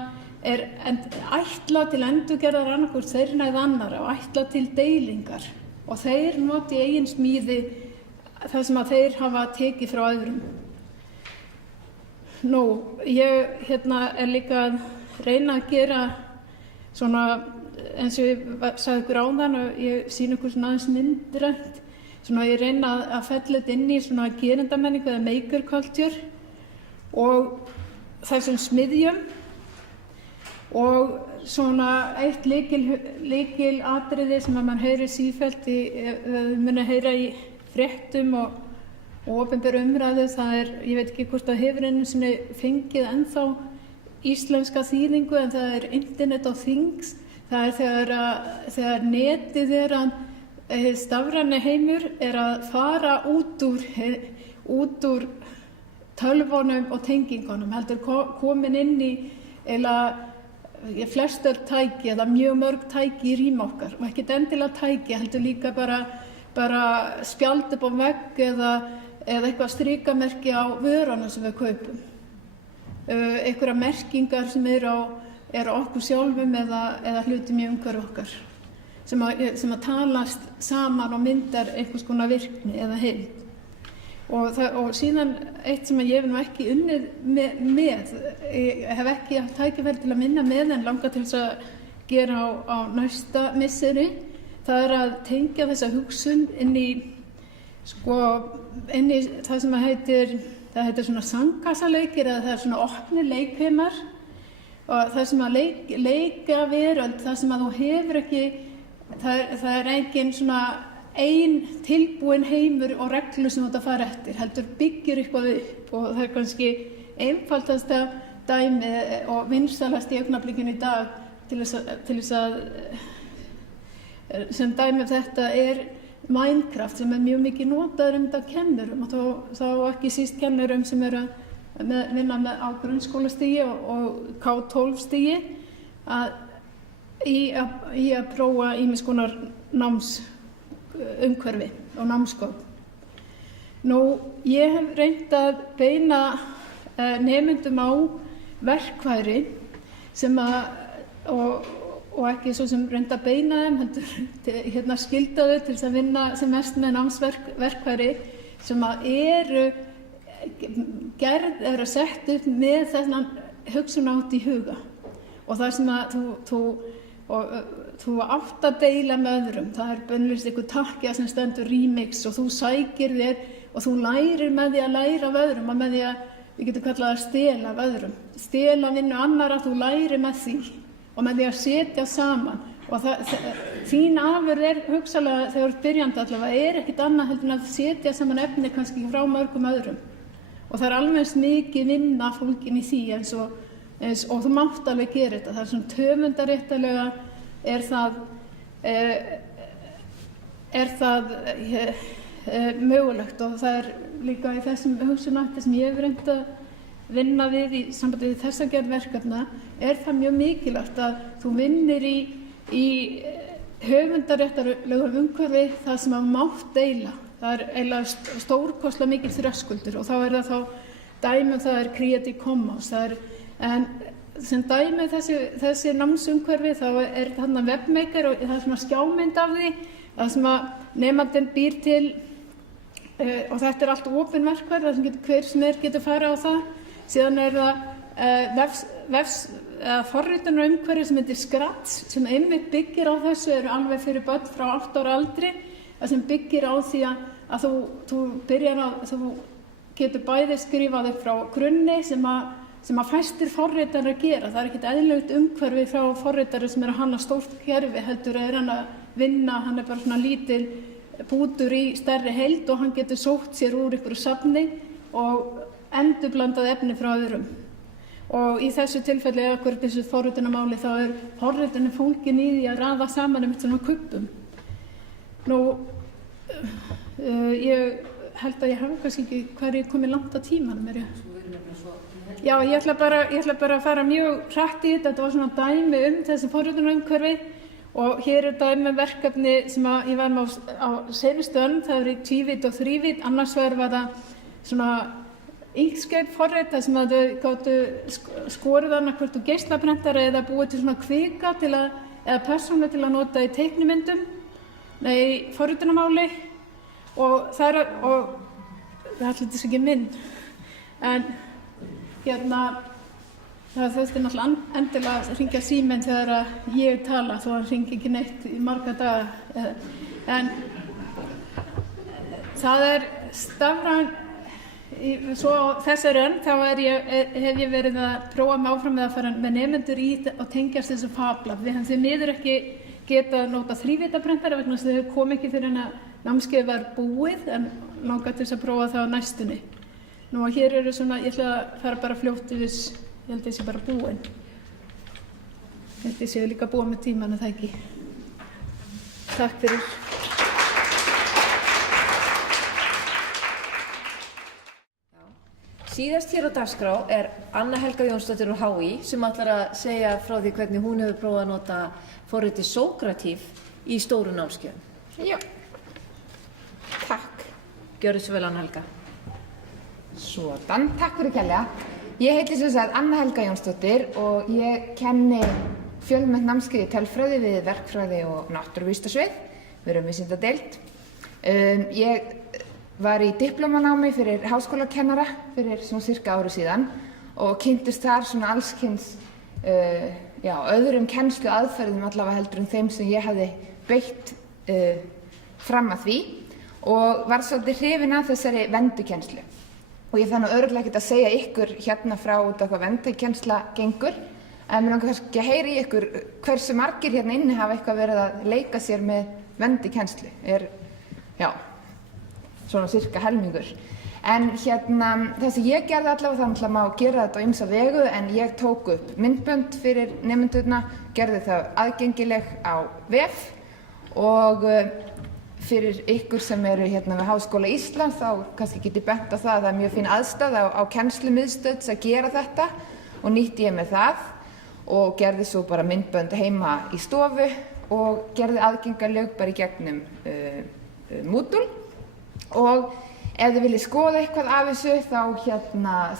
ætlað til endurgerðar annarkvort þeirra eða annarra og ætlað til deilingar, og þeir noti eigin smíði það sem að þeir hafa tekið frá öðrum. Ég líka að reyna að gera svona, eins og ég sagði ykkur áðan og ég sýni ykkur svona aðeins myndrænt, svona ég reyna að fella þetta inn í svona gerendamenningu eða maker culture og þessum smiðjum, og svona eitt lykil atriði sem að mann heyrir sífellt muni heyra í fréttum og opinberu umræðu, ég veit ekki hvort það hefur einu sinni fengið ennþá íslenska þýðingu, en það Internet of Things. Það þegar netið stafræni heimur að fara út úr tölvunum og tengingunum, heldur komin inn í flestar tæki eða mjög mörg tæki í rými okkar, og ekkert endilega tæki, heldur líka bara spjald upp á vegg eða eitthvað strikamerki á vöruna sem við kaupum, einhverja merkingar sem eru á okkur sjálfum eða hlutum í umhverfi okkar sem að talast saman og myndar einhvers konar virkni eða heild. Og síðan eitt sem ég hef ekki unnið með, ég hef ekki haft tækifæri til að minna með en langar til þess að gera á næsta misseri, það að tengja þessa hugsun inn í það sem heitir það heitir svona sandkassaleikir eða það er svona opnir leikheimar og það sem að leika veröld, það sem að þú hefur ekki, það er engin svona ein tilbúin heimur og reglur sem þú ert að fara eftir, heldur byggir eitthvað upp og það er kannski einfaldasta dæmi og vinsælast í augnablikinu í dag til þess að sem dæmi þetta er Minecraft sem er mjög mikið notaður þetta kennurum og þá ekki síst kennurum sem eru að vinna á grunnskólastigi og K12 stigi í að prófa ýmiss konar námsumhverfi og námsgögn. Nú, ég hef reynt að beina nemendum á verkfæri sem og ekki svo sem reynd að beina þeim, heldur skylda þau til þess að vinna sem mest með námsverkfæri sem eru eru sett upp með þennan hugsunarhátt í huga og það sem að þú átt að deila með öðrum, það er beinlínis einhver takkja sem stendur remix og þú sækir þér og þú lærir með því að læra af öðrum og með því að við getum kallað að stela af öðrum, stela vinnu annarra, þú lærir með því og með því að setja saman og þín afurð er hugsalega þegar þú ert byrjandi allavega ekkert annað heldur en að setja saman efni kannski frá mörgum öðrum og það er alveg mikið vinna fólkin í því eins og þú mátt alveg gera þetta, það er svona töfundaréttalega er það mögulegt og það er líka í þessum hugsunarhætti sem ég hef reynt að vinna við í sambandi við þessa gerð verkefna það mjög mikilvægt að þú vinnir í höfundaréttarlegum umhverfi það sem að mátt deila. Það er eiginlega stórkostlega mikil þröskuldur og þá er það dæmi það er Creative Commons. En sem dæmi þessi námsumhverfi þá er þarna webmaker og það er svona skjámynd af því það sem að nemandinn býr til og þetta er allt opin verkfæri þar sem hver sem getur farið á það. Síðan er það forritunarumhverfi sem heitir Scratch sem einmitt byggir á þessu eru alveg fyrir börn frá 8 ára aldri það sem byggir á því að þú getur bæði skrifað upp frá grunni sem að fæstir forritarar gera. Það er ekkert eðlilegt umhverfi frá forritari sem að hanna stórt kerfi heldur hann að vinna, hann er bara svona lítil bútur í stærri heild og hann getur sótt sér úr einhverju safni og endurblandað efni frá öðrum. Og í þessu tilfelli eða þessu forritunarmáli þá er forritunin fólgin í því að raða saman svona kubbum. Nú, ég held að ég hafi kannski ekki hverju komið langt á tímanum. Já, ég ætla bara að fara mjög hratt í þetta var svona dæmi þessi forritunarumhverfi og hér er dæmi verkefni sem ég var með á seinustu önn, það er í tvívít og þrívít, annars var það svona Inkscape forrit þar sem að þau gátu skorið annað úr geislaprentara eða búið til svona kvika eða persónu til að nota í teiknimyndum forritunarmáli og það ætla þess ekki minn en það þurfti náttúrulega endilega að hringja síminn þegar ég tala þó hann hringi ekki neitt í marga daga en það er stafræn svo þessari önn þá hef ég verið að prófa mig áfram með að fara með nemendur í og tengjast þessu FabLab. Við hefum því miður ekki getað nota þrívítaprentara vegna þess að þau kom ekki fyrir en að námskeiðið var búið en langar til þess að prófa það á næstunni. Nú og hér eru svona, ég ætla að fara bara fljótt yfir, ég held að ég sé bara búin. Ég held að ég sé líka búin með tíman að það ekki. Takk fyrir. Síðast hér á dagskrá er Anna Helga Jónsdóttir úr HÍ sem ætlar að segja frá því hvernig hún hefur prófað að nota forritið Sókratív í stóru námskeiðum. Já, takk. Gjörðu svo vel, Anna Helga. Svona, takk fyrir kærlega. Ég heiti sem sagt Anna Helga Jónsdóttir og ég kenni fjölmennt námskeið í tölfræði við verkfræði og náttúruvísindasvið. Við erum vísindadeild. Ég var í diplómanámi fyrir háskólakennara fyrir svona cirka ári síðan og kynntist þar svona allskyns öðrum kennsluaðferðum allavega heldur en þeim sem ég hafði beitt fram að því og var svolítið hrifin af þessari vendukennslu. og ég þarf nú örugglega ekkert að segja ykkur hérna frá út af hvað verndarkennsla gengur, en mér langar kannski að heyra í ykkur hversu margir hérna inni hafa eitthvað verið að leika sér með verndarkennslu. Já, svona cirka helmingur. En það sem ég gerði allavega, það má gera þetta á ýmsa vegu, en ég tók upp myndbönd fyrir nemendurna, gerði það aðgengileg á vef og fyrir ykkur sem eru hérna við Háskóla Íslands þá kannski get ég bent á það að það er mjög fín aðstaða á kennslumiðstöð að gera þetta og nýtti ég með það og gerði svo bara myndbönd heima í stofu og gerði aðgengileg bara í gegnum Moodle. Og ef þið viljið skoða eitthvað af þessu þá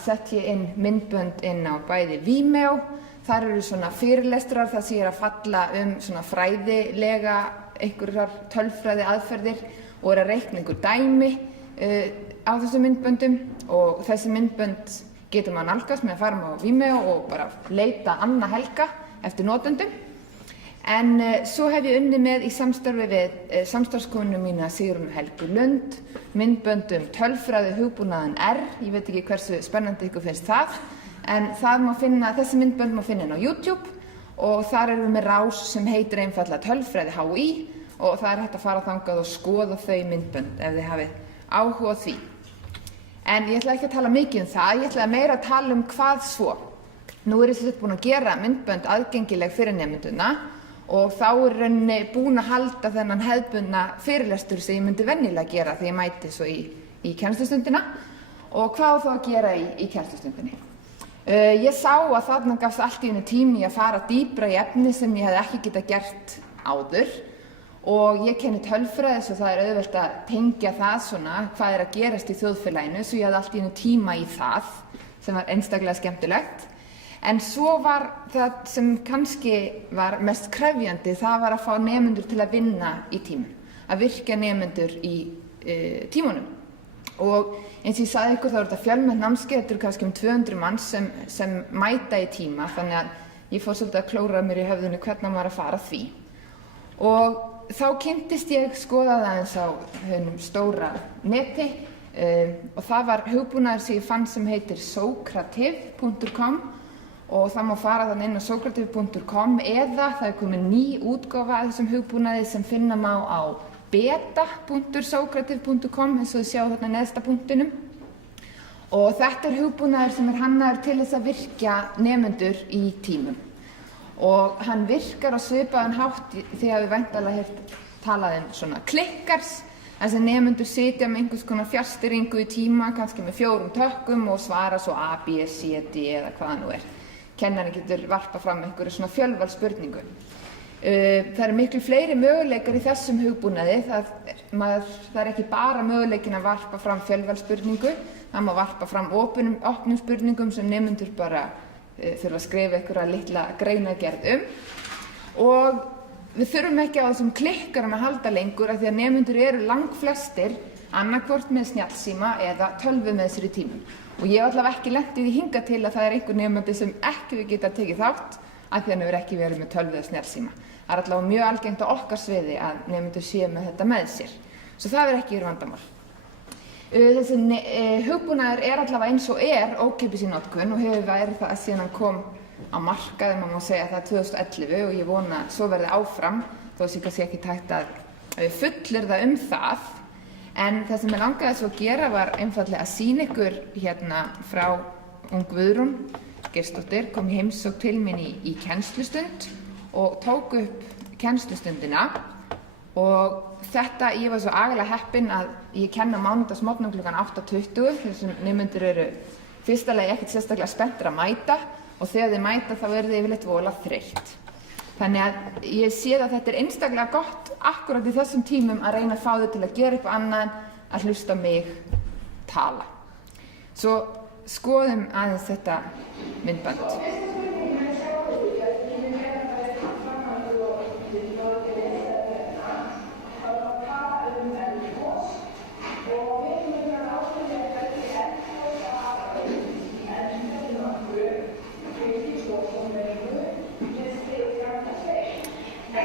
sett ég inn myndbönd inn á bæði Vimeo. Þar eru svona fyrirlestrar þar sem ég er að falla svona fræðilega einhverjar tölfræði aðferðir og er að reikna einhver dæmi á þessum myndböndum og þessi myndbönd getur maður nálgast með að fara á Vimeo og bara leita Anna Helga eftir notendum. En svo hef ég unnið með í samstarfi við samstarfskonu mína Sigrúnu Helgu Lund, myndböndum tölfræði hugbúnaðinn R, ég veit ekki hversu spennandi ykkur finnst það, en þessi myndbönd má finna inn á YouTube og þar erum við með rás sem heitir einfaldlega tölfræði HÍ og það er hægt að fara þangað og skoða þau myndbönd ef þið hafið áhuga á því. En ég ætla ekki að tala mikið það, ég ætla meira að tala hvað svo. Nú er ég búin að gera myndbönd aðgengileg fyrir nemendurna og þá er rauninni búin að halda þennan hefðbundna fyrirlestur sem ég myndi venjulega gera þegar ég mæti svo í kennslustundina. Og hvað þá að gera í kennslustundinni? Ég sá að þarna gafst allt í einu tími að fara dýpra í efni sem ég hefði ekki getað gert áður og ég kenni tölfræði svo það er auðvelt að tengja það svona hvað er að gerast í þjóðfélaginu svo ég hafði allt í einu tíma í það sem var einstaklega skemmtilegt. En svo var það sem kannski var mest krefjandi, það var að fá nemendur til að vinna í tímum, að virkja nemendur í tímunum. Og eins og ég sagði ykkur þá er þetta fjölmennt námskeið, þetta eru kannski 200 manns sem mæta í tíma, þannig að ég fór svolítið að klóra mér í höfðinu hvernig maður að fara að því. Og þá kynntist ég skoðaði aðeins á stóra neti og það var hugbúnaður sem ég fann sem heitir socrative.com og það má fara þannig inn á socrative.com eða það er komin ný útgáfa af þessum hugbúnaði sem finna má á beta.socrative.com eins og þið sjá þarna neðsta punktinum. Og þetta er hugbúnaður sem er hannaður til þess að virkja nemendur í tímum. Og hann virkar á svipaðan hátt þegar við væntanlega talað svona klikkars, þess að nemendur sitja með einhvers konar fjarstýringu í tíma, kannski með 4 tökkum og svara svo A, B, C, D eða hvað nú er. Kennari getur varpa fram einhverju svona fjölvalspurningu. Það eru miklu fleiri möguleikar í þessum hugbúnaði. Það er ekki bara möguleikin að varpa fram fjölvalspurningu, það má varpa fram opnum spurningum sem nemendur bara þurfa að skrifa einhverja litla greinargerð og við þurfum ekki á þessum klikkarum að halda lengur af því að nemendur eru langflestir annarkvort með snjallsíma eða tölvu með sér í tímum. Og ég hef allavega ekki lent í því hingað til að það er einhver nemandi sem ekki við geta tekið þátt af því að hann hefur ekki verið með tölvu eða snjallsíma. Það er allavega mjög algengt á okkar sviði að nemendur séu með þetta með sér. Svo það er ekki vandamál. Þessi hugbúnaður er allavega eins og ókeypis í notkun og hefur verið það síðan hann kom á markað, má segja það 2011 og ég vona að svo verði áfram, þó sé kannski ekki tækt að fullyrða það. En það sem ég langaði svo að gera var einfaldlega að sýna ykkur hérna frá Guðrún Geirsdóttir kom í heimsókn til mín í kennslustund og tók upp kennslustundina og ég var svo agalega heppin að ég kenni á mánudagsmorgnum klukkan 8:20 þessum nemendur eru fyrsta lagi ekkert sérstaklega spenntir að mæta og þegar þeir mæta þá eru þeir yfirleitt voðalega þreytt. Þannig að ég sé að þetta er einstaklega gott akkurat í þessum tímum að reyna að fá þau til að gera eitthvað annað en að hlusta mig tala. Svo skoðum aðeins þetta myndband.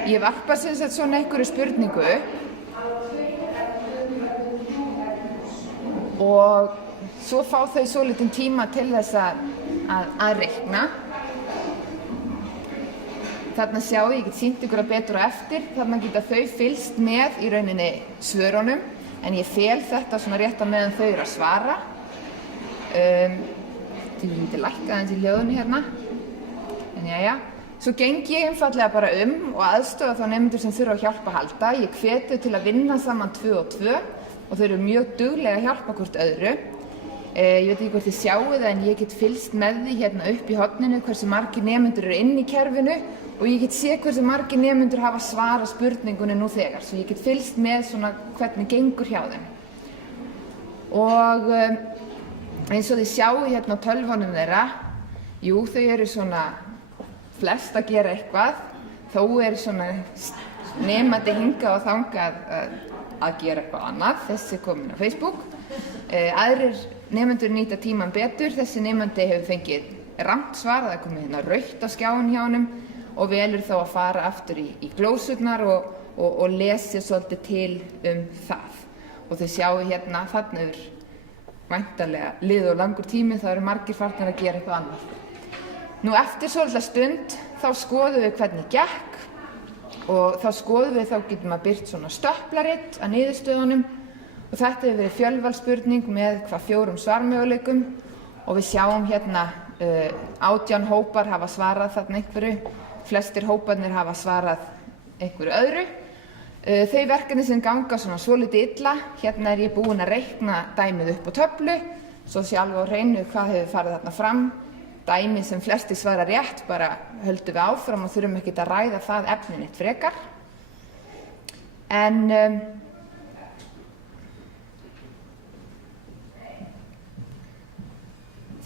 Ég varpa sem sagt svona einhverju spurningu og svo fá þau svolítinn tíma til þess að reikna. Þarna sjáu, ég get sýnt ykkur að betur á eftir, þarna geta þau fylgst með í rauninni svörunum, en ég fel þetta svona rétt á meðan þau eru að svara. Ég myndi lækka aðeins í hljóðinu hérna, en jæja. Svo geng ég einfallega bara og aðstoða þá nemendur sem þurfa á hjálp að halda. Ég hvet þau til að vinna saman 2 og 2 og þau eru mjög duglega að hjálpa hvort öðru. Ég veit ekki hvort þið sjáu það, en ég get fylgst með því hérna upp í horninu hversu margir nemendur eru inn í kerfinu og ég get séð hversu margir nemendur hafa svarað spurningunni nú þegar, svo ég get fylgst með svona hvernig gengur hjá þeim. Og eins og þið sjáu hérna á tölvunum þeirra, jú, þau eru svona flest að gera eitthvað, þó er svona nemandi hingað og þangað að gera eitthvað annað, þessi komin á Facebook. Aðrir nemendur nýta tíman betur, þessi nemandi hefur fengið rangt svar, það er komið hérna rautt á skjáinn hjá honum og velur þá að fara aftur í glósurnar og lesi svolítið til það. Og þau sjáu hérna, þarna væntanlega liður og langur tími, þá eru margir farnir að gera eitthvað annað. Nú eftir svolítið stund þá skoðum við hvernig gekk og þá skoðum við, þá getum við birt svona stöpplaritt að niðurstöðunum og þetta hefur verið fjölvalsspurning með 4 svarmöguleikum og við sjáum hérna 18 hópar hafa svarað þarna einhverju, flestir hóparnir hafa svarað einhverju öðru. Þau verkefni sem ganga svona svolítið illa, hérna er ég búin að reikna dæmið upp á töflu, svo sé alveg á hreinu hvað hefur farið þarna fram. Dæmi sem flestir svara rétt, bara höldum við áfram og þurfum ekkert að ræða það efni neitt frekar. En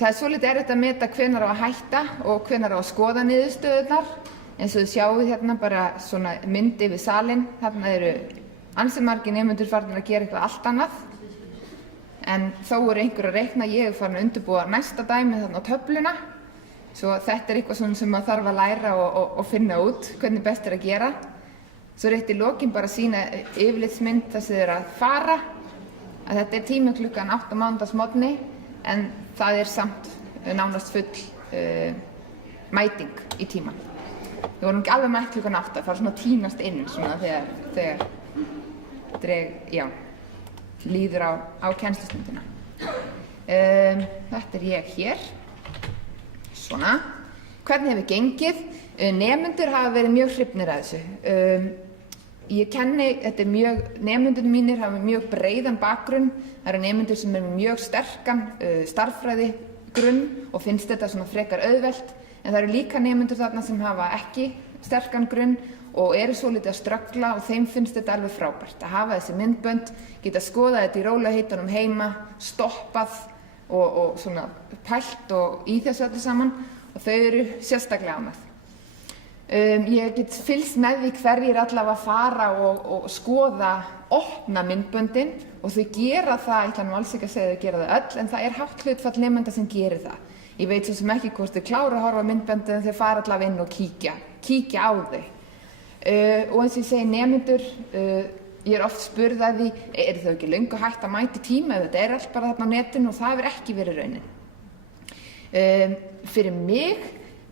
það er svolítið erfitt að meta hvenær á að hætta og hvenær á að skoða niðurstöðurnar. Eins og þið sjáu hérna bara svona mynd yfir salinn, þarna eru ansi margir nemendur farnir að gera eitthvað allt annað. En þó eru einhver að reikna, ég er farin að undirbúa næsta dæmi þarna á töfluna. Svo þetta er eitthvað sem maður þarf að læra og finna út hvernig best er að gera. Svo rétt í lokin bara sýna yfirlitsmynd þar sem þið eru að fara. Að þetta er tími klukkan 8 mánudagsmorgni en það er samt nánast full mæting í tíman. Við vorum ekki alveg mætt klukkan 8, það var svona tínast inn svona þegar líður á kennslustundina. Þetta er ég hér. Svona. Hvernig hefur gengið? Nemendur hafa verið mjög hrifnir að þessu. Ég kenni, nemendurnir mínir hafa mjög breiðan bakgrunn. Það eru nemendur sem eru mjög sterkan stærðfræðigrunn og finnst þetta svona frekar auðvelt. En það eru líka nemendur þarna sem hafa ekki sterkan grunn og eru svolítið að ströggla og þeim finnst þetta alveg frábært að hafa þessi myndbönd, geta skoðað þetta í rólegheitunum heima, stoppað og svona pælt og í þessu öllu saman og þau eru sérstaklega ánægð. Ég get fylgst með því hverjir allavega fara og skoða opna myndböndin og þau gera það, ég ætla nú alls ekki að segja þau gera það öll, en það er hátt hlutfall nemenda sem gerir það. Ég veit svo sem ekki hvort þau klára að horfa á myndböndin en þau fara allavega inn og kíkja á þau. Og eins og ég segi nemendur, ég er oft spurð að því, eru þau ekki löngu hægt að mæta í tíma ef þetta er allt bara þarna á netinu og það hefur ekki verið raunin. Fyrir mig,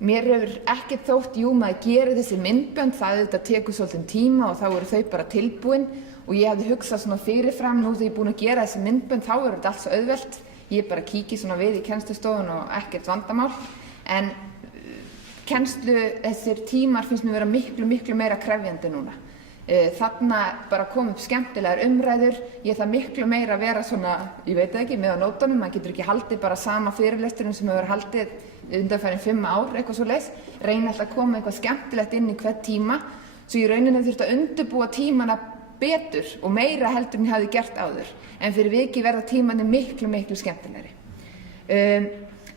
mér hefur ekkert þótt, maður gerir þessi myndbönd, það þetta tekur svolítinn tíma og þá eru þau bara tilbúin og ég hafði hugsað svona fyrirfram nú þegar ég er búin að gera þessi myndbönd, þá er þetta allt svo auðvelt. Ég bara kíki svona við í kennslustofun og ekkert vandamál, en þessir tímar finnst mér vera miklu meira krefjandi núna. Þarna bara kom upp skemmtilegar umræður, ég það miklu meira að vera svona, ég veit ekki, með á nótunum, maður getur ekki haldið bara sama fyrirlesturinn sem hefur haldið undanfarin 5 ár, eitthvað svoleiðis, reyna alltaf að koma eitthvað skemmtilegt inn í hvern tíma, svo í rauninni þurfti að undirbúa tímana betur og meira heldur en ég hafði gert áður, en fyrir vikið verða tímanir miklu skemmtilegri.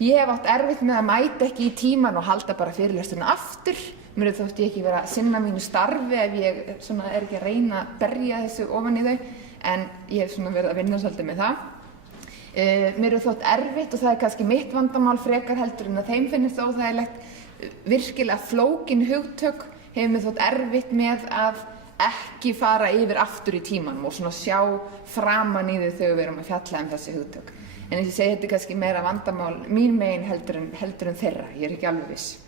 Ég hef átt erfitt með að mæta ekki í tíman og halda bara fyrirlesturinn aftur. Mér þótti ég ekki vera að sinna mínu starfi ef ég svona er ekki að reyna að berja þessu ofan í þau, en ég hef svona verið að vinna svolítið með það. Mér þótt erfitt og það er kannski mitt vandamál frekar heldur en að þeim finnst óþægilegt. Virkilega flókin hugtök hefur mér þótt erfitt með að ekki fara yfir aftur í tímanum og svona sjá framan í þau þegar við erum að fjalla þessi hugtök. En eins og ég segi, þetta kannski meira vandamál mín megin heldur en þeirra, ég ekki alveg viss.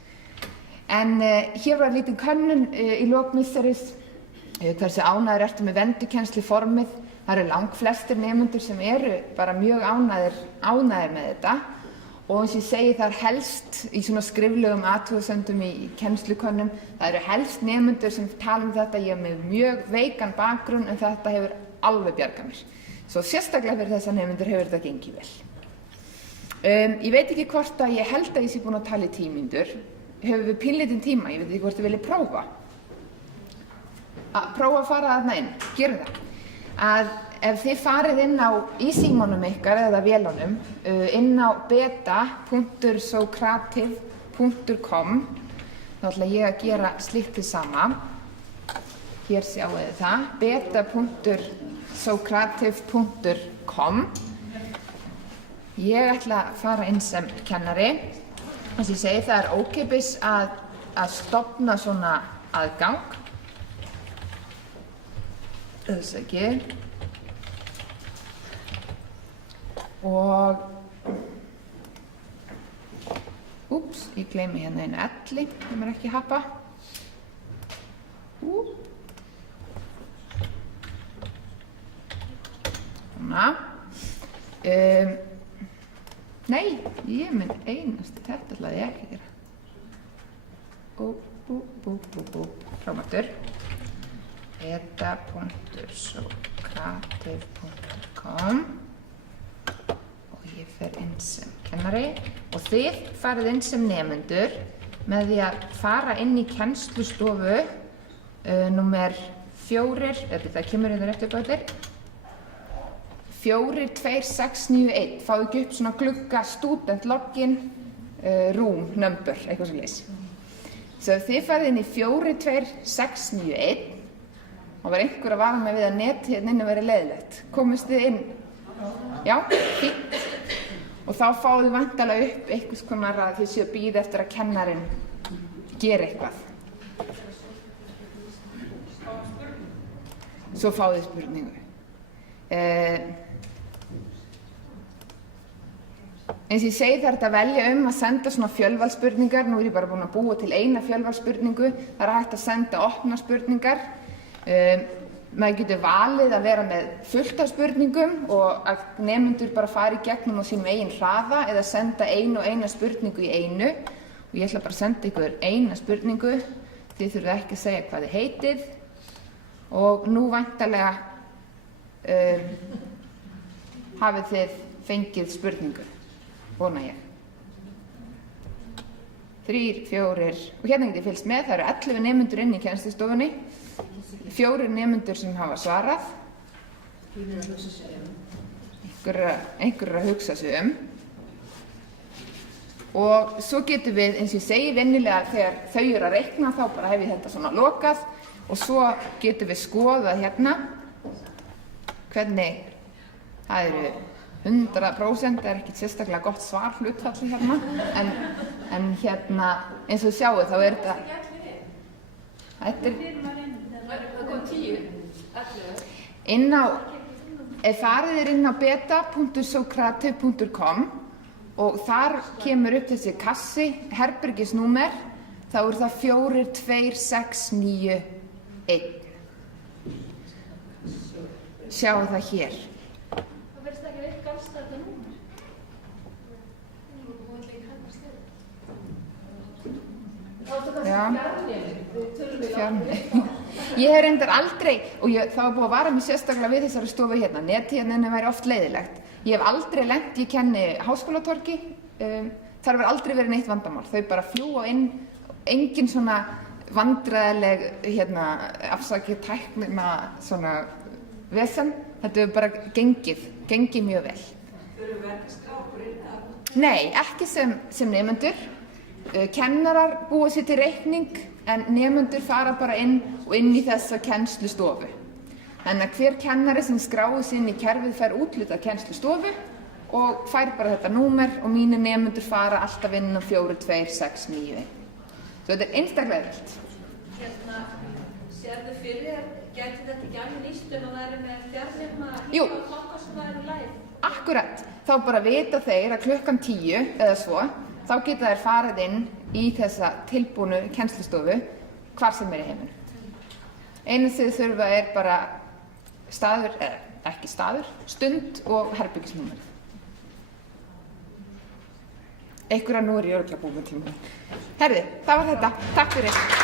En hér var lítið könnun í lok misseris, hversu ánægðir ertu með vendukennslu formið. Það eru langflestir nemendur sem eru bara mjög ánægðir með þetta. Og eins og ég segi, það helst í svona skriflegum athugasemdum í kennslukönnum, það eru helst nemendur sem tala þetta, ég með mjög veikan bakgrunn en þetta hefur alveg bjargað mér. Svo sérstaklega fyrir þessa nemendur hefur þetta gengið vel. Ég veit ekki hvort að ég held að ég sé búin að tala í 10 mínútur. Hefur við pínlítinn tíma, ég veit ekki hvort þið viljið prófa. Prófa að fara þarna inn, gerum það. Að ef þið farið inn í símanum ykkar eða vélunum, inn á beta.socrative.com, þá ætla ég að gera slíkt hið sama. Hér sjáu þið það, beta.socrative.com. Ég ætla að fara inn sem kennari. Þess að ég segi, það er ókeypis að stofna svona aðgang. Þess ekki. Og, úps, ég gleymi hérna einu elli, það mér ekki happa. Svona. Nei, ég minn einast, þetta ætlaði ég ekki að gera. Frámáttur. beta.socrative.com. Ég fer inn sem kennari og þið farið inn sem nemendur með því að fara inn í kennslustofu númer 4, það kemur hérna rétt upp á þetta, 42691, fáðu ekki upp svona glugga student login room number, eitthvað sem leys. Svo þið farið inn í 42691 og var einhver að vara með við að netið hérna inni verið leiðilegt. Komist þið inn? Já, fínt. Og þá fáðu þið væntanlega upp einhvers konar að þið séu að bíða eftir að kennarinn geri eitthvað. Svo fáðu þið spurningu. Eins og ég segi, það er að velja að senda svona fjölvalsspurningar. Nú er ég bara búin að búa til eina fjölvalsspurningu. Það er hægt að senda opna spurningar. Maður getur valið að vera með fullt af spurningum og að nemendur bara fari í gegnum á sínum eigin hraða eða senda eina spurningu í einu. Og ég ætla bara að senda ykkur eina spurningu. Þið þurfið ekki að segja hvað þið heitið. Og nú væntanlega hafið þið fengið spurningu, vona ég. 3, 4, og hérna getið fylgst með, það eru 11 nemendur inn í kennslustofunni. 4 nemendur sem hafa svarað. Einhver að hugsa sig Og svo getum við, eins og ég segi, venjulega þegar þau eru að reikna þá bara hef ég þetta svona lokað og svo getum við skoðað hérna hvernig það eru 100%, það er ekkert sérstaklega gott svarhlutfall hérna, en hérna eins og þið sjáu þá er þetta farið inn á beta.socrative.com og þar kemur upp þessi kassi, herbergisnúmer, þá er það 42691. Sjáu það hér. Það verðist ekki virka alls þetta númer. Já, fjarnemi. Ég hef reyndar aldrei, og það var búið að vara mig sérstaklega við þessari stofu hérna, netið hérna væri oft leiðilegt. Ég hef aldrei lent, ég kenni Háskólatorgi, þar hefur aldrei verið neitt vandamál. Þau bara fljúga inn, engin svona vandræðileg, afsakið tæknina svona vesen. Þetta hefur bara gengið mjög vel. Þurfum við ekki að skrá okkur inn? Nei, ekki sem nemendur. Kennarar búa sér til reikning, en nemendur fara bara inn og inn í þessa kennslustofu. Þannig að hver kennari sem skráir sig inn í kerfið fær úthlutað kennslustofu og fær bara þetta númer og mínir nemendur fara alltaf inn á 42691. Svo þetta er einstaklega vilt. Sérðu fyrir, gæti þetta ekki alveg nýst um að það eru með fjarnema Jú. og þangað sem það eru live? Akkurat, þá bara vita þeir að klukkan 10 eða svo, þá geta þeir farið inn í þessa tilbúnu kennslustofu hvar sem í heiminum. Einu sem þau þurfa bara staður, eða ekki staður, stund og herbergisnúmer. Einhverja nú ég örugglega búin með tíma. Herði, það var þetta. Takk fyrir.